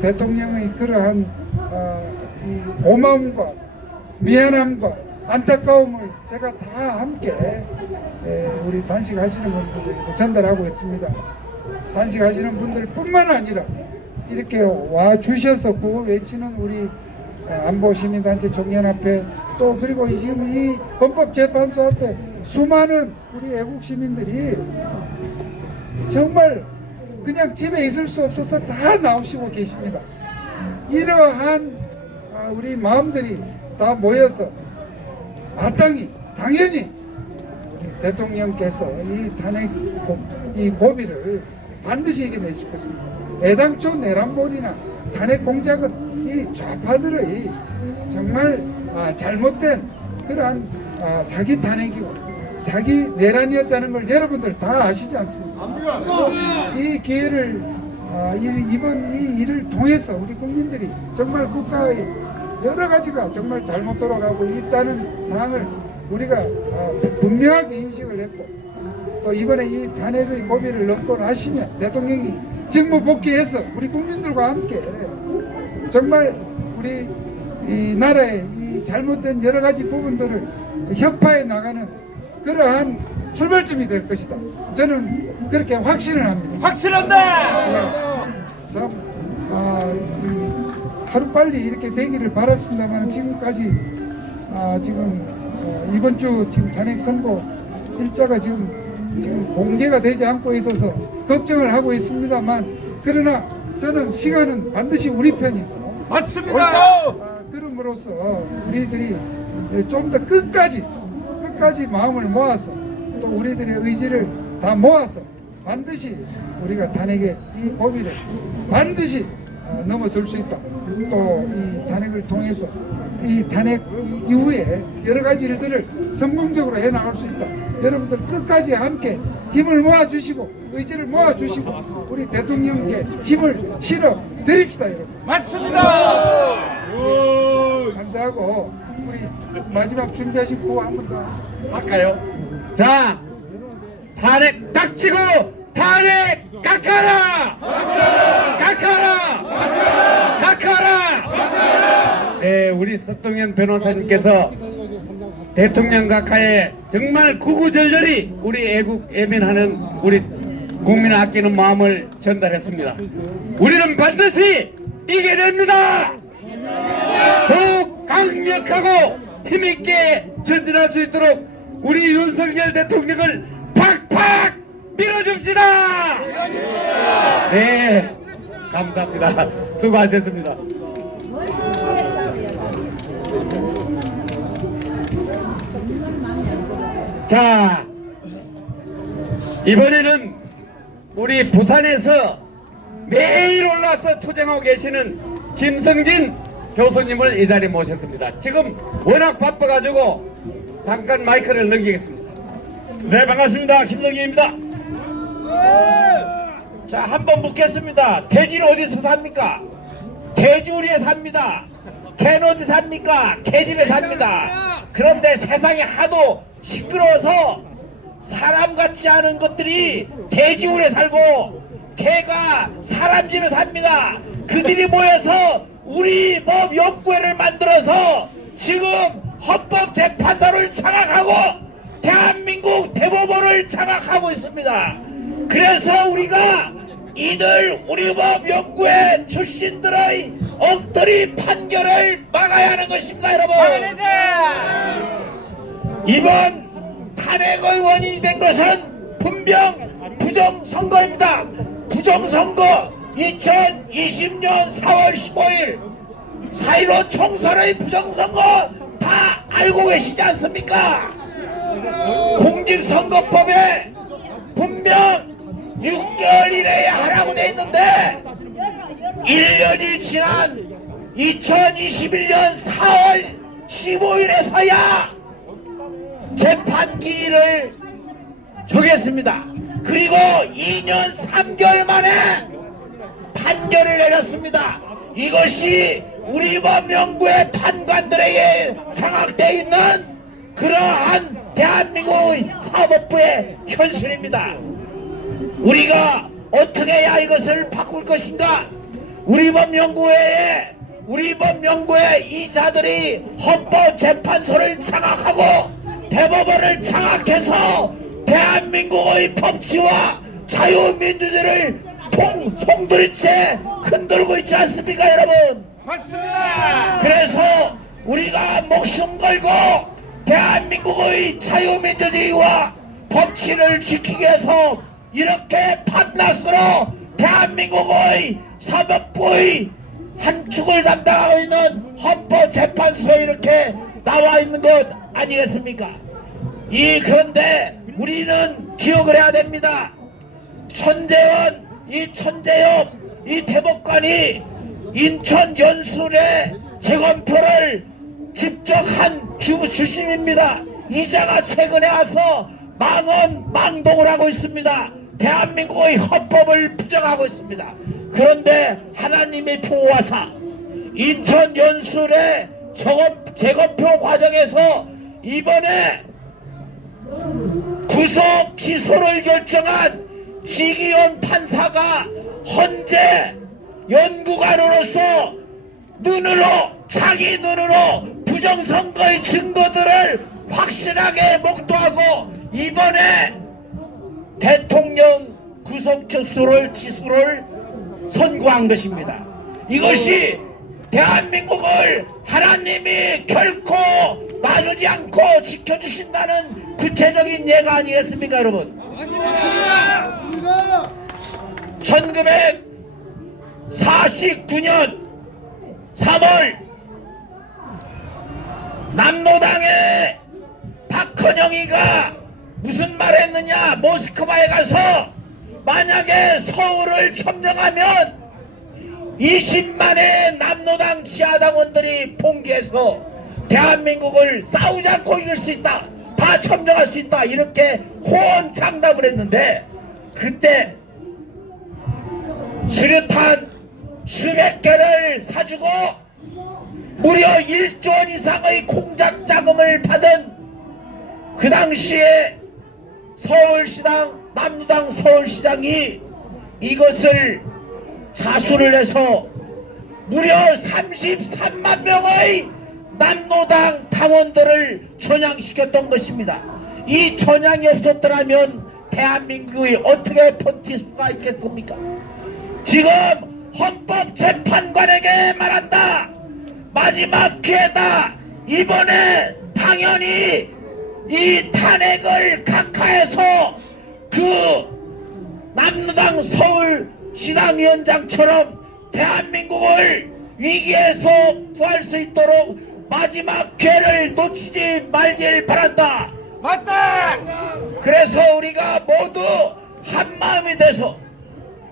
대통령의 그러한 이 고마움과 미안함과 안타까움을 제가 다 함께 우리 단식하시는 분들에게 전달하고 있습니다. 단식하시는 분들뿐만 아니라 이렇게 와 주셔서 구호 외치는 우리 안보시민단체 총연합회 또 그리고 지금 이 헌법재판소 앞에 수많은 우리 애국시민들이 정말 그냥 집에 있을 수 없어서 다 나오시고 계십니다. 이러한 우리 마음들이 다 모여서 마땅히 당연히 우리 대통령께서 이 탄핵 이 고비를 반드시 이겨내실 것입니다. 애당초 내란몰이나 탄핵 공작은 이 좌파들의 정말 잘못된 그러한 사기 탄핵이고 사기 내란이었다는 걸 여러분들 다 아시지 않습니까? 이 기회를 이번 이 일을 통해서 우리 국민들이 정말 국가의 여러 가지가 정말 잘못 돌아가고 있다는 사항을 우리가 분명하게 인식을 했고 또 이번에 이 탄핵의 고비를 넘고 나시면 대통령이 직무 복귀해서 우리 국민들과 함께 정말 우리 이 나라의 이 잘못된 여러 가지 부분들을 혁파해 나가는 그러한 출발점이 될 것이다. 저는 그렇게 확신을 합니다. 확실한다! 참 하루빨리 이렇게 되기를 바랐습니다만 지금까지 지금 이번 주 지금 탄핵 선고 일자가 지금 공개가 되지 않고 있어서 걱정을 하고 있습니다만 그러나 저는 시간은 반드시 우리 편이고 맞습니다! 그럼으로써 우리들이 좀 더 끝까지 마음을 모아서 또 우리들의 의지를 다 모아서 반드시 우리가 탄핵의 이 고비를 반드시 넘어설 수 있다. 또 이 탄핵을 통해서 이 탄핵 이후에 여러 가지 일들을 성공적으로 해나갈 수 있다. 여러분들 끝까지 함께 힘을 모아주시고 의지를 모아주시고 우리 대통령께 힘을 실어 드립시다 여러분. 맞습니다! 감사하고 우리 마지막 준비하신 구호 한 번 더 하시죠. 할까요? 자, 탄핵 닥치고 탄핵 각하라! 각하라! 네, 우리 서동현 변호사님께서 대통령 각하에 정말 구구절절히 우리 애국 애민하는 우리 국민을 아끼는 마음을 전달했습니다. 우리는 반드시 이겨냅니다. 더욱 강력하고 힘있게 전진할 수 있도록 우리 윤석열 대통령을 팍팍 밀어줍시다. 네, 감사합니다. 수고하셨습니다. 자, 이번에는 우리 부산에서 매일 올라와서 투쟁하고 계시는 김성진 교수님을 이 자리에 모셨습니다. 지금 워낙 바빠가지고 잠깐 마이크를 넘기겠습니다. 네, 반갑습니다. 김성기입니다. 자, 한번 묻겠습니다. 돼지는 어디서 삽니까? 돼지우리에 삽니다. 개는 어디 삽니까? 개집에 삽니다. 그런데 세상이 하도 시끄러워서 사람 같지 않은 것들이 돼지우리에 살고 개가 사람 집에 삽니다. 그들이 모여서 우리 법 연구회를 만들어서 지금 헌법재판소를 장악하고 대한민국 대법원을 장악하고 있습니다. 그래서 우리가 이들 우리 법 연구회 출신들의 엉터리 판결을 막아야 하는 것입니다, 여러분. 이번 탄핵의 원인이 된 것은 분명 부정선거입니다. 부정선거 2020년 4월 15일 4.15 총선의 부정선거 다 알고 계시지 않습니까? 공직선거법에 분명 6개월 이내에 하라고 돼 있는데 1년이 지난 2021년 4월 15일에서야 재판기일을 정했습니다. 그리고 2년 3개월 만에 판결을 내렸습니다. 이것이 우리 법연구의 판관들에게 장악되어 있는 그러한 대한민국의 사법부의 현실입니다. 우리가 어떻게 해야 이것을 바꿀 것인가? 우리 법연구회의 이자들이 헌법재판소를 장악하고 대법원을 장악해서 대한민국의 법치와 자유민주주의를 송두리째 흔들고 있지 않습니까, 여러분? 맞습니다. 그래서 우리가 목숨 걸고 대한민국의 자유민주주의와 법치를 지키기 위해서 이렇게 밤낮으로 대한민국의 사법부의 한 축을 담당하고 있는 헌법재판소에 이렇게 나와 있는 것 아니겠습니까? 그런데 우리는 기억을 해야 됩니다. 천재원, 이 천재엽, 이 대법관이 인천 연수의 재검표를 직접 한 출신입니다. 이자가 최근에 와서 망동을 하고 있습니다. 대한민국의 헌법을 부정하고 있습니다. 그런데 하나님의 보호하사 인천 연수의 재검표 과정에서 이번에 구속 취소를 결정한 지기현 판사가 헌재 연구관으로서 자기 눈으로 부정선거의 증거들을 확실하게 목도하고 이번에 대통령 구속 취소를 선고한 것입니다. 이것이 대한민국을 하나님이 결코 놔주지 않고 지켜주신다는 구체적인 예가 아니겠습니까, 여러분? 1949년 3월 남로당의 박헌영이가 무슨 말을 했느냐? 모스크바에 가서 만약에 서울을 점령하면 20만의 남로당 지하당원들이 봉기해서 대한민국을 싸우지 않고 이길 수 있다, 다 점령할 수 있다, 이렇게 호언장담을 했는데 그때 수류탄 수백 개를 사주고 무려 1조 원 이상의 공작 자금을 받은 그 당시에 서울시당 남로당 서울시장이 이것을 자수를 해서 무려 33만 명의 남로당 당원들을 전향시켰던 것입니다. 이 전향이 없었더라면 대한민국이 어떻게 버틸 수가 있겠습니까? 지금 헌법재판관에게 말한다. 마지막 기회다. 이번에 당연히 이 탄핵을 각하해서 그 남로당 서울시당위원장처럼 대한민국을 위기에서 구할 수 있도록 마지막 기회를 놓치지 말길 바란다. 맞다. 그래서 우리가 모두 한마음이 돼서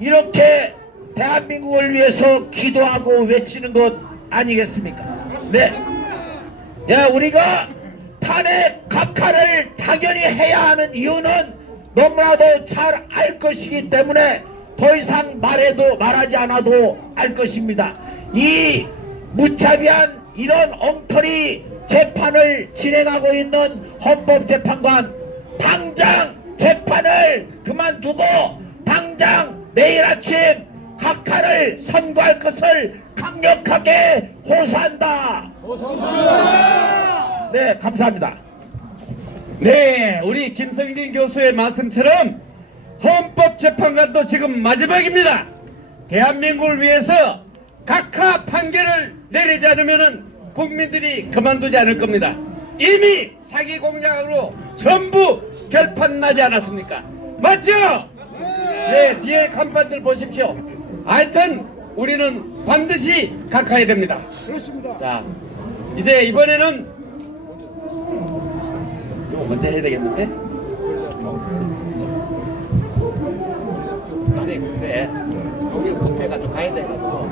이렇게 대한민국을 위해서 기도하고 외치는 것 아니겠습니까? 네. 야, 우리가 탄핵 각하를 당연히 해야 하는 이유는 너무나도 잘 알 것이기 때문에 더 이상 말하지 않아도 알 것입니다. 이 무차비한 이런 엉터리 재판을 진행하고 있는 헌법재판관, 당장 재판을 그만두고 당장 내일 아침 각하를 선고할 것을 강력하게 호소한다. 네, 감사합니다. 네, 우리 김성진 교수의 말씀처럼 헌법재판관도 지금 마지막입니다. 대한민국을 위해서 각하 판결을 내리지 않으면 국민들이 그만두지 않을 겁니다. 이미 사기 공작으로 전부 결판 나지 않았습니까? 맞죠? 네, 뒤에 간판들 보십시오. 하여튼 우리는 반드시 각하해야 됩니다. 그렇습니다. 자, 이제 이번에는 이거 먼저 해야 되겠는데? 아니 근데 여기 급해가지고 가야 돼가지고.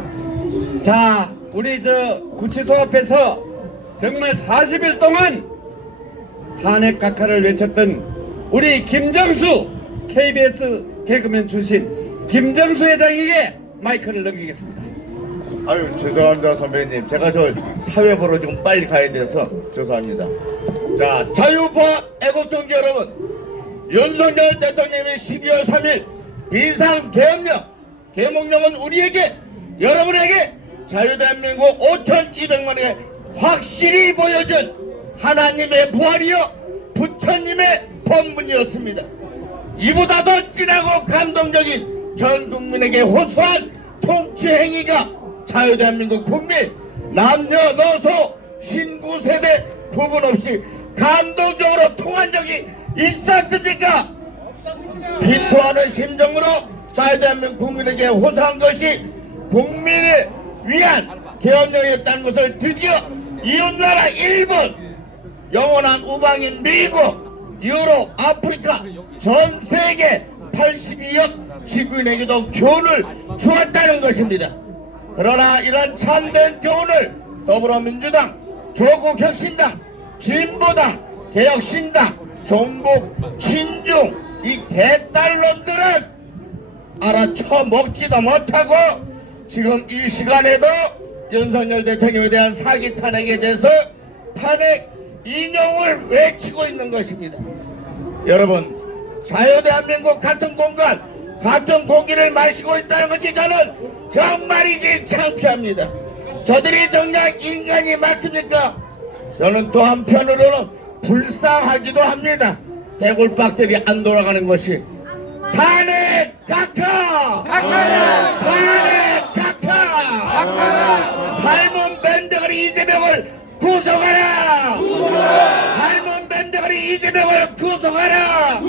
자, 우리 저 구치소 앞에서 정말 40일 동안 탄핵 각하를 외쳤던 우리 김정수 KBS 개그맨 출신 김정수 회장에게 마이크를 넘기겠습니다. 아유, 죄송합니다 선배님. 제가 저 사회 보러 지금 빨리 가야 돼서 죄송합니다. 자, 자유파 애국동지 여러분, 윤석열 대통령의 12월 3일 비상계엄령, 계몽령은 우리에게, 여러분에게 자유대한민국 5,200만에 확실히 보여준 하나님의 부활이요 부처님의 법문이었습니다. 이보다 더 진하고 감동적인 전 국민에게 호소한 통치 행위가 자유대한민국 국민 남녀노소 신구세대 구분 없이 감동적으로 통한 적이 있었습니까? 없었습니다. 비토하는 심정으로 자유대한민국 국민에게 호소한 것이 국민을 위한 계엄령이었다는 것을 드디어 이웃나라 일본, 영원한 우방인 미국, 유럽, 아프리카 전 세계 82억 지구인에게도 교훈을 주었다는 것입니다. 그러나 이런 참된 교훈을 더불어민주당, 조국혁신당, 진보당, 개혁신당, 종북, 친중 이 개딸놈들은 알아쳐먹지도 못하고 지금 이 시간에도 윤석열 대통령에 대한 사기 탄핵에 대해서 탄핵 인용을 외치고 있는 것입니다. 여러분, 자유대한민국 같은 공간, 같은 공기를 마시고 있다는 것이 저는 정말이지 창피합니다. 저들이 정작 인간이 맞습니까? 저는 또 한편으로는 불쌍하기도 합니다. 대골박들이 안 돌아가는 것이. 탄핵 각하! 탄핵 각하! 삶은 밴드거리 이재명을 구속하라! 삶은 밴드거리 이재명을 구속하라!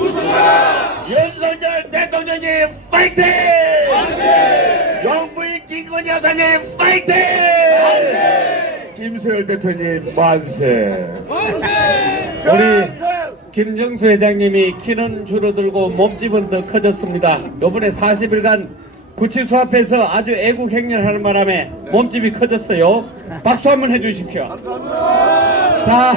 윤석열 대통령님 파이팅! 영부인 김건희 여사님 파이팅! 김수열 대표님 만세! 우리 김정수 회장님이 키는 줄어들고 몸집은 더 커졌습니다. 요번에 40일간 구치소 앞에서 아주 애국 행렬을 하는 바람에 몸집이 커졌어요. 박수 한번 해주십시오. 자,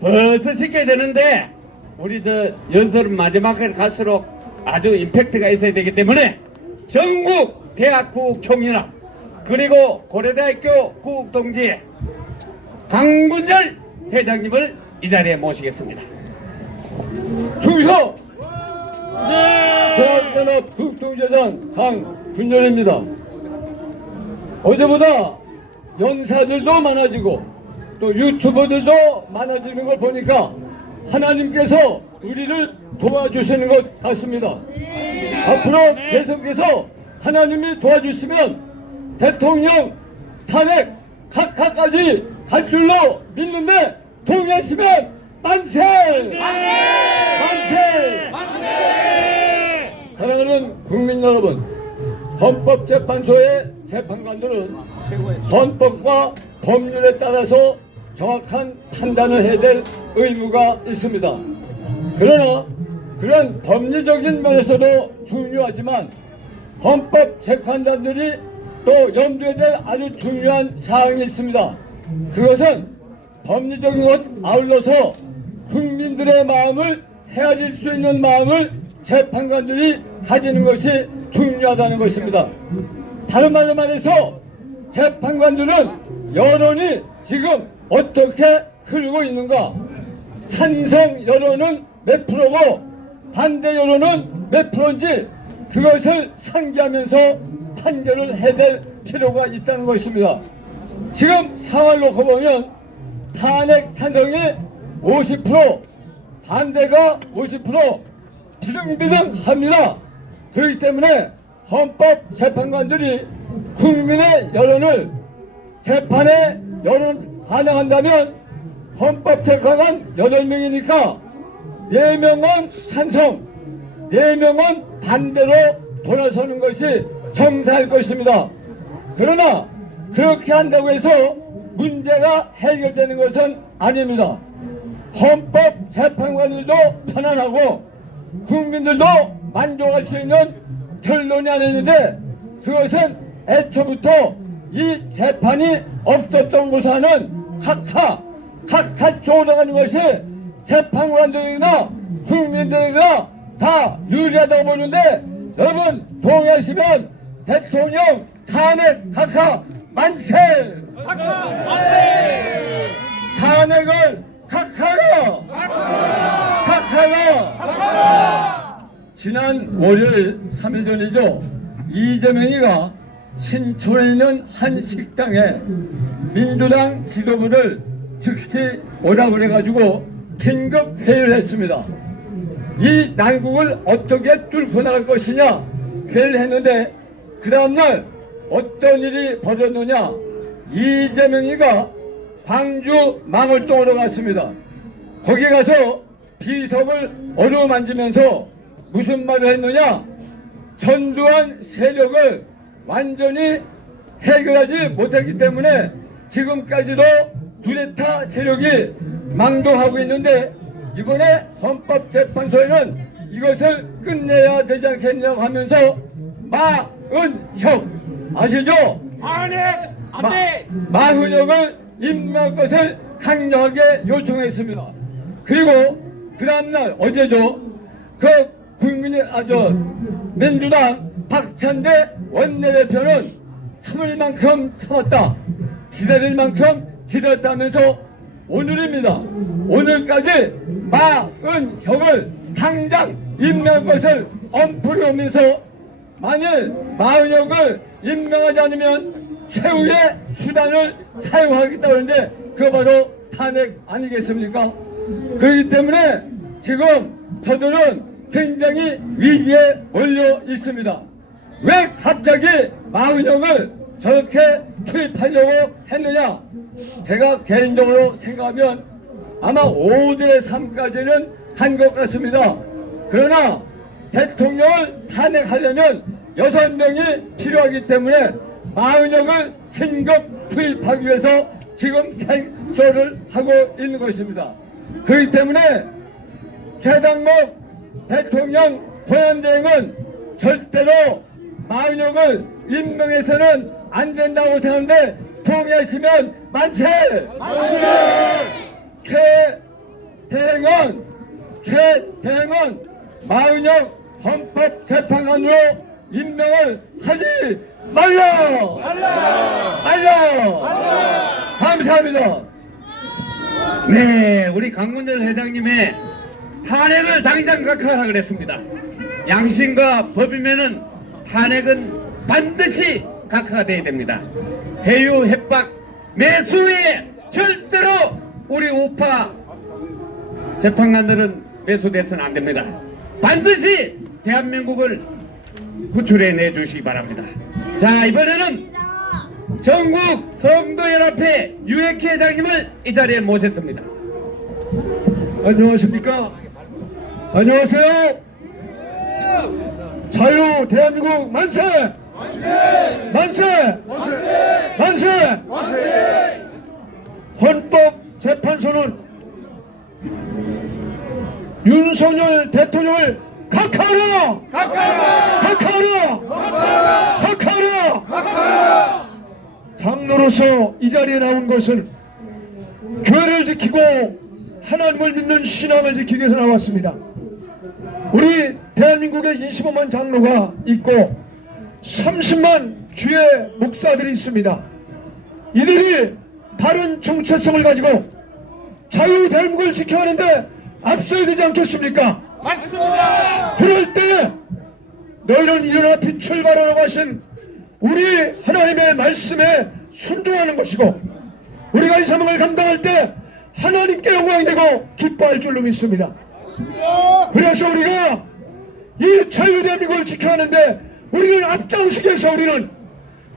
벌써 씻게 되는데 우리 저 연설은 마지막에 갈수록 아주 임팩트가 있어야 되기 때문에 전국 대학국 총연합 그리고 고려대학교 구국동지 강군열 회장님을 이 자리에 모시겠습니다. 충성! 한국연합 국동재단 강균열입니다. 어제보다 연사들도 많아지고 또 유튜버들도 많아지는 걸 보니까 하나님께서 우리를 도와주시는 것 같습니다. 앞으로 계속해서 하나님이 도와주시면 대통령 탄핵 각하까지 갈 줄로 믿는데 동의하시면 만세! 만세! 사랑하는 국민 여러분, 헌법재판소의 재판관들은 헌법과 법률에 따라서 정확한 판단을 해야 될 의무가 있습니다. 그러나 그런 법리적인 면에서도 중요하지만 헌법 재판관들이 또 염두에 될 아주 중요한 사항이 있습니다. 그것은 법리적인 것 아울러서 국민들의 마음을 헤아릴 수 있는 마음을 재판관들이 가지는 것이 중요하다는 것입니다. 다른 말로 말해서 재판관들은 여론이 지금 어떻게 흐르고 있는가, 찬성 여론은 몇 프로고 반대 여론은 몇 프로인지 그것을 상기하면서 판결을 해야 될 필요가 있다는 것입니다. 지금 상황을 놓고 보면 탄핵 찬성이 50%, 반대가 50%, 비등비등합니다. 그렇기 때문에 헌법재판관들이 국민의 여론을 재판에 여론 반영한다면 헌법재판관 8명이니까 4명은 찬성, 4명은 반대로 돌아서는 것이 정상일 것입니다. 그러나 그렇게 한다고 해서 문제가 해결되는 것은 아닙니다. 헌법재판관들도 편안하고 국민들도 만족할 수 있는 결론이 아니었는데 그것은 애초부터 이 재판이 없었던 곳에는 각하 조정하는 것이 재판관들이나 국민들이나 다 유리하다고 보는데 여러분 동의하시면 대통령 탄핵 각하 만세! 탄핵을 각하라! 각하라! 지난 월요일 3일 전이죠. 이재명이가 신촌에 있는 한 식당에 민주당 지도부를 즉시 오라고 그래가지고 긴급 회의를 했습니다. 이 난국을 어떻게 뚫고 나갈 것이냐 회의를 했는데 그 다음날 어떤 일이 벌어졌느냐, 이재명이가 광주 망월동으로 갔습니다. 거기 가서 비석을 어루만지면서 무슨 말을 했느냐, 전두환 세력을 완전히 해결하지 못했기 때문에 지금까지도 쿠데타 세력이 망동하고 있는데 이번에 헌법재판소에는 이것을 끝내야 되지 않겠냐고 하면서 마은혁 아시죠? 마은혁을 임명할 것을 강력하게 요청했습니다. 그리고 그 다음날 어제죠. 그 민주당 박찬대 원내대표는 참을 만큼 참았다, 기다릴 만큼 기다렸다면서 오늘입니다. 오늘까지 마은혁을 당장 임명할 것을 엄포를 오면서 만일 마은혁을 임명하지 않으면 최후의 수단을 사용하겠다고 하는데 그거 바로 탄핵 아니겠습니까? 그렇기 때문에 지금 저들은 굉장히 위기에 몰려 있습니다. 왜 갑자기 마은혁을 저렇게 투입하려고 했느냐? 제가 개인적으로 생각하면 아마 5대3까지는 간 것 같습니다. 그러나 대통령을 탄핵하려면 6명이 필요하기 때문에 마은혁을 긴급 투입하기 위해서 지금 생소를 하고 있는 것입니다. 그렇기 때문에 최장목 대통령 권한대행은 절대로 마은혁을 임명해서는 안 된다고 생각하는데 동의하시면 만세! 최대행은 마은혁 헌법재판관으로 임명을 하지 말라! 감사합니다. 네, 우리 강문열 회장님의 탄핵을 당장 각하하라 그랬습니다. 양심과 법이면은 탄핵은 반드시 각하가 돼야 됩니다. 해유, 협박, 매수에 절대로 우리 우파 재판관들은 매수돼서는 안 됩니다. 반드시 대한민국을 구출해 내주시기 바랍니다. 자, 이번에는 전국 성도연합회 유해키 회장님을 이 자리에 모셨습니다. 안녕하십니까? 안녕하세요. 자유 대한민국 만세! 만세! 만세! 만세! 헌법재판소는 윤석열 대통령을 각하하라! 각하하라! 각하하라! 장로로서 이 자리에 나온 것은 교회를 지키고 하나님을 믿는 신앙을 지키기 위해서 나왔습니다. 우리 대한민국에 25만 장로가 있고 30만 주의 목사들이 있습니다. 이들이 바른 정체성을 가지고 자유 대한민국을 지켜야 하는데 앞서야 되지 않겠습니까? 맞습니다. 그럴 때 너희는 일어나 빛을 발하라고 하신 우리 하나님의 말씀에 순종하는 것이고 우리가 이 사명을 감당할 때 하나님께 영광이 되고 기뻐할 줄로 믿습니다. 그래서 우리가 이 자유 대한민국을 지켜야 하는데 우리는 앞장서기 위해서 우리는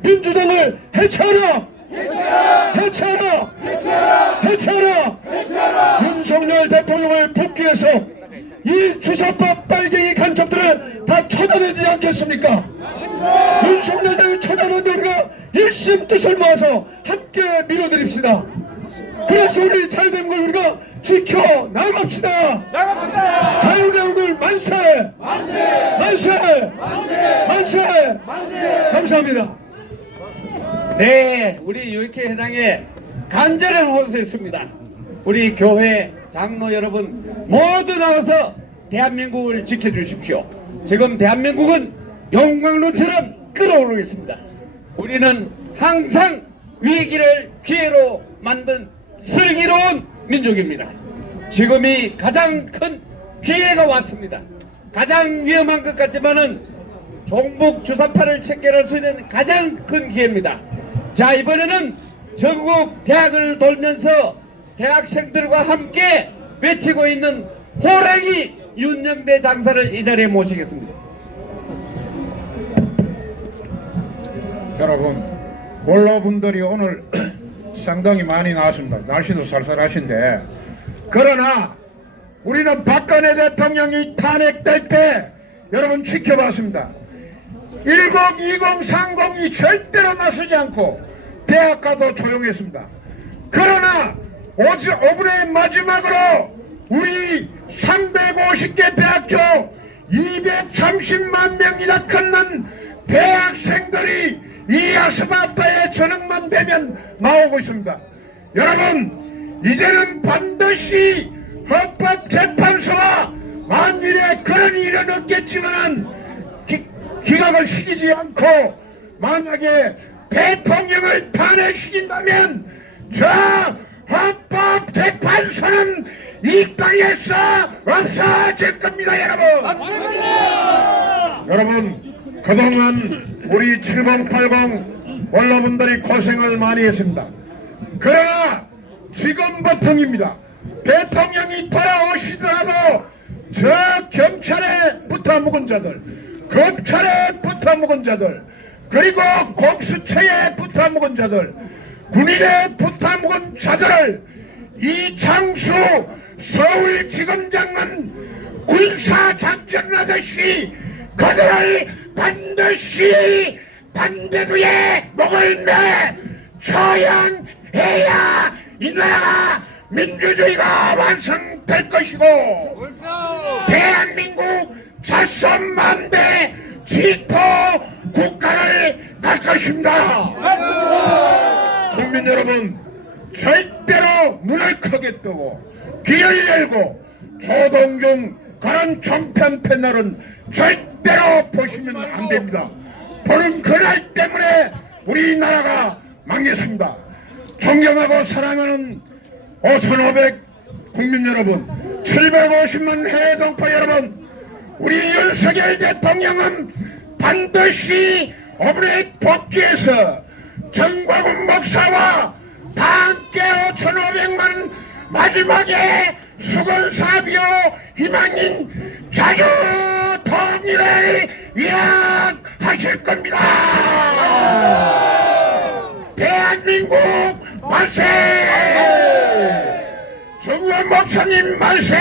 민주당을 해체하라! 해체하라! 해체하라! 윤석열 대통령을 복귀해서 이 주사법 빨갱이 간첩들을 다 쳐다내지 않겠습니까? 윤석열 대통령이 쳐다내는데 우리가 일심 뜻을 모아서 함께 밀어드립시다. 그래서 우리 자유대한민국을 우리가 지켜 나갑시다. 자유대한민국을 만세! 만세! 만세! 감사합니다. 네, 우리 유해키 회장의 간절한 호소했습니다. 우리 교회 장로 여러분 모두 나와서 대한민국을 지켜주십시오. 지금 대한민국은 용광로처럼 끓어오르고 있습니다. 우리는 항상 위기를 기회로 만든 슬기로운 민족입니다. 지금이 가장 큰 기회가 왔습니다. 가장 위험한 것 같지만은 종북 주사파를 체결할 수 있는 가장 큰 기회입니다. 자, 이번에는 전국 대학을 돌면서 대학생들과 함께 외치고 있는 호랑이 윤영대 장사를 이 자리에 모시겠습니다. 여러분, 원로분들이 오늘 상당히 많이 나왔습니다. 날씨도 쌀쌀하신데, 그러나 우리는 박근혜 대통령이 탄핵될 때 여러분 지켜봤습니다. 102030이 절대로 나서지 않고 대학가도 조용했습니다. 그러나 5분의 마지막으로 우리 350개 대학교 230만 명이나 걷는 대학생들이 이 아스팔트에 저녁만 되면 나오고 있습니다. 여러분, 이제는 반드시 헌법재판소가 만일에 그런 일은 없겠지만은 기각을 시키지 않고 만약에 대통령을 탄핵시킨다면 저 헌법재판소는 이 땅에서 없어질 겁니다. 여러분, 그동안 우리 7080 원로분들이 고생을 많이 했습니다. 그러나 지금부터입니다. 대통령이 돌아오시더라도 저 경찰에 붙어묵은 자들, 검찰에 붙어묵은 자들, 그리고 공수처에 붙어묵은 자들, 군인에 붙어묵은 자들을 이창수 서울지검장은 군사작전 하듯이 그들을 반드시 반대두에 목을 매 처형해야 이 나라가 민주주의가 완성될 것이고 대한민국 자선만대 지토 국가를 갈 것입니다. 국민 여러분, 절대로 눈을 크게 뜨고 귀를 열고 조동중 그런 종편 패널은 절대로 보시면 안 됩니다. 보는 그날 때문에 우리나라가 망했습니다. 존경하고 사랑하는 5,500 국민 여러분, 750만 해외 동포 여러분, 우리 윤석열 대통령은 반드시 오늘의 복귀해서 정광훈 목사와 다 함께 5,500만 마지막에 수건사비오 희망인 자주 통일을 이야기하실 겁니다. 대한민국 만세! 정광훈 목사님 만세!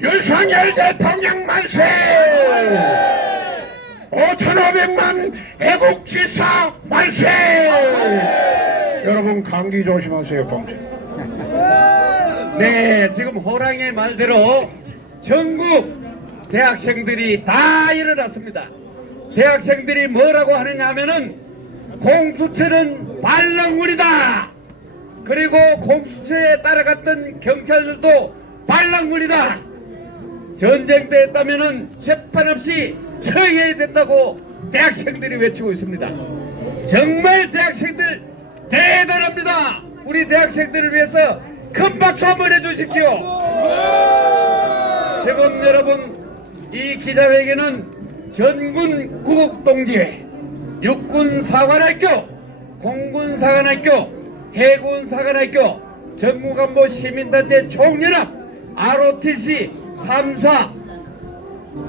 윤석열 대통령 만세! 5,500만 애국지사 만세! 여러분 감기 조심하세요. 봉지. 네, 지금 호랑이의 말대로 전국 대학생들이 다 일어났습니다. 대학생들이 뭐라고 하느냐 하면은 공수처는 반란군이다. 그리고 공수처에 따라갔던 경찰들도 반란군이다. 전쟁 때 했다면은 재판 없이 처형해야 된다고 대학생들이 외치고 있습니다. 정말 대학생들 대단합니다. 우리 대학생들을 위해서 큰 박수 한번 해주십시오. 지금 여러분 이 기자회견은 전군 구국동지회, 육군사관학교, 공군사관학교, 해군사관학교, 전국안보 시민단체 총연합, ROTC 3사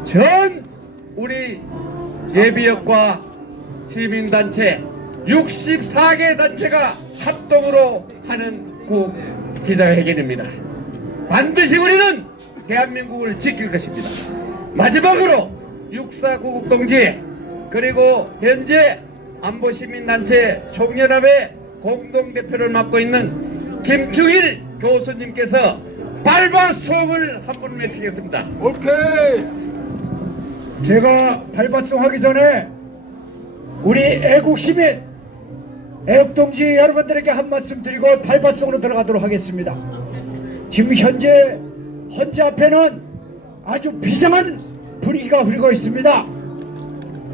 전 우리 예비역과 시민단체 64개 단체가 합동으로 하는 국 기자회견입니다. 반드시 우리는 대한민국을 지킬 것입니다. 마지막으로 육사구국동지회 그리고 현재 안보시민단체 총연합의 공동대표를 맡고 있는 김충일 교수님께서 발바송을 한 번 외치겠습니다. 오케이. 제가 발바송 하기 전에 우리 애국시민 애국동지 여러분들에게 한 말씀 드리고 발바송으로 들어가도록 하겠습니다. 지금 현재 헌재 앞에는 아주 비장한 분위기가 흐르고 있습니다.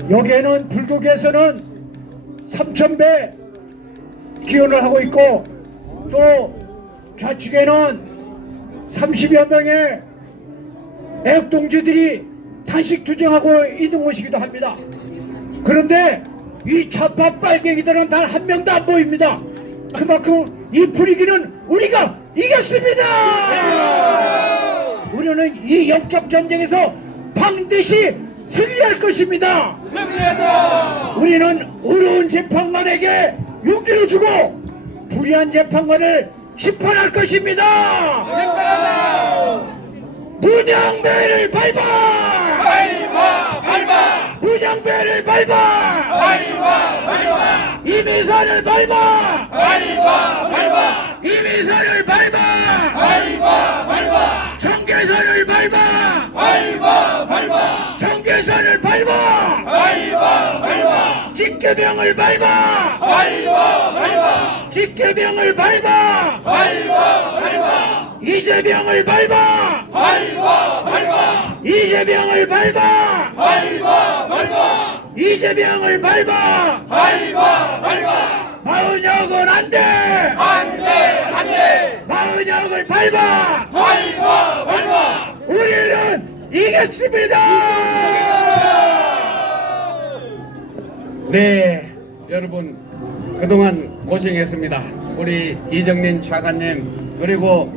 여기에는 불교계에서는 3,000배 기원을 하고 있고 또 좌측에는 30여 명의 애국동지들이 단식 투쟁하고 있는 곳이기도 합니다. 그런데 이 좌파 빨갱이들은 단 한 명도 안 보입니다. 그만큼 이 분위기는 우리가 이겼습니다. 우리는 이 영적 전쟁에서 반드시 승리할 것입니다. 승리하자. 우리는 어려운 재판관에게 용기를 주고 불의한 재판관을 심판할 것입니다. 심판하자. 문양배를 밟아. 밟아. 밟아. 문양배를 밟아. 밟아. 밟아. 이미선을 밟아. 밟아. 밟아. 이미선을 밟아. 밟아. 밟아. 청계선을 밟아. 밟아. 밟아. 청계선을 밟아. 밟아. 밟아. 직계병을 밟아. 밟아. 밟아. 직계병을 밟아. 밟아. 밟아. 이재병을 밟아. 밟아. 밟아. 이재병을 밟아. 밟아. 밟아. 이재병을 밟아. 밟아. 밟아. 마은혁은 안 돼. 안 돼. 안 돼. 마은혁을 밟아. 밟아. 밟아. 우리는 이겼습니다. 네, 여러분 그동안 고생했습니다. 우리 이정린 차관님 그리고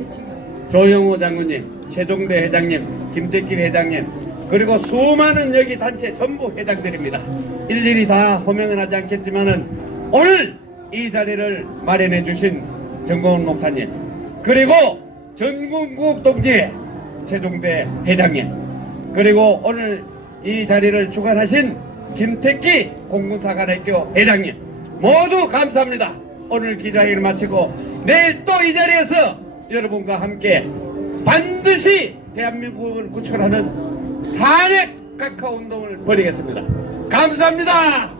조영호 장군님, 최종대 회장님, 김택기 회장님 그리고 수많은 여기 단체 전부 회장들입니다. 일일이 다 호명은 하지 않겠지만은 오늘 이 자리를 마련해 주신 정광훈 목사님 그리고 전국국 동지회 최종대 회장님 그리고 오늘 이 자리를 주관하신 김택기 공군사관학교 회장님 모두 감사합니다. 오늘 기자회견을 마치고 내일 또 이 자리에서 여러분과 함께 반드시 대한민국을 구출하는 탄핵 각하 운동을 벌이겠습니다. 감사합니다.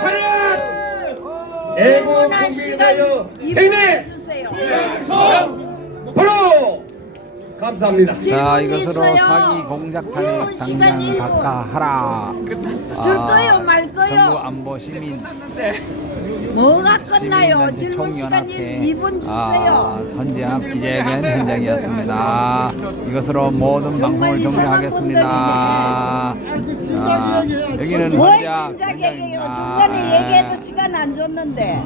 차렷! 애국 국민을 위하여 행내! 바로! 감사합니다. 자, 이것으로 사기 공작 탄핵 당장 각하하라. 줄 거요 말 거요? 정부 안보 시민 뭐가 끝나요? 시민단체 질문 시간 총연합회 2분 주세요. 건재합 기자회견 현장이었습니다. 이것으로 모든 방송을 종료하겠습니다. 여기는 뭘 건재합 진작 얘기해요? 현장입니다. 중간에 얘기해도 시간 안 줬는데.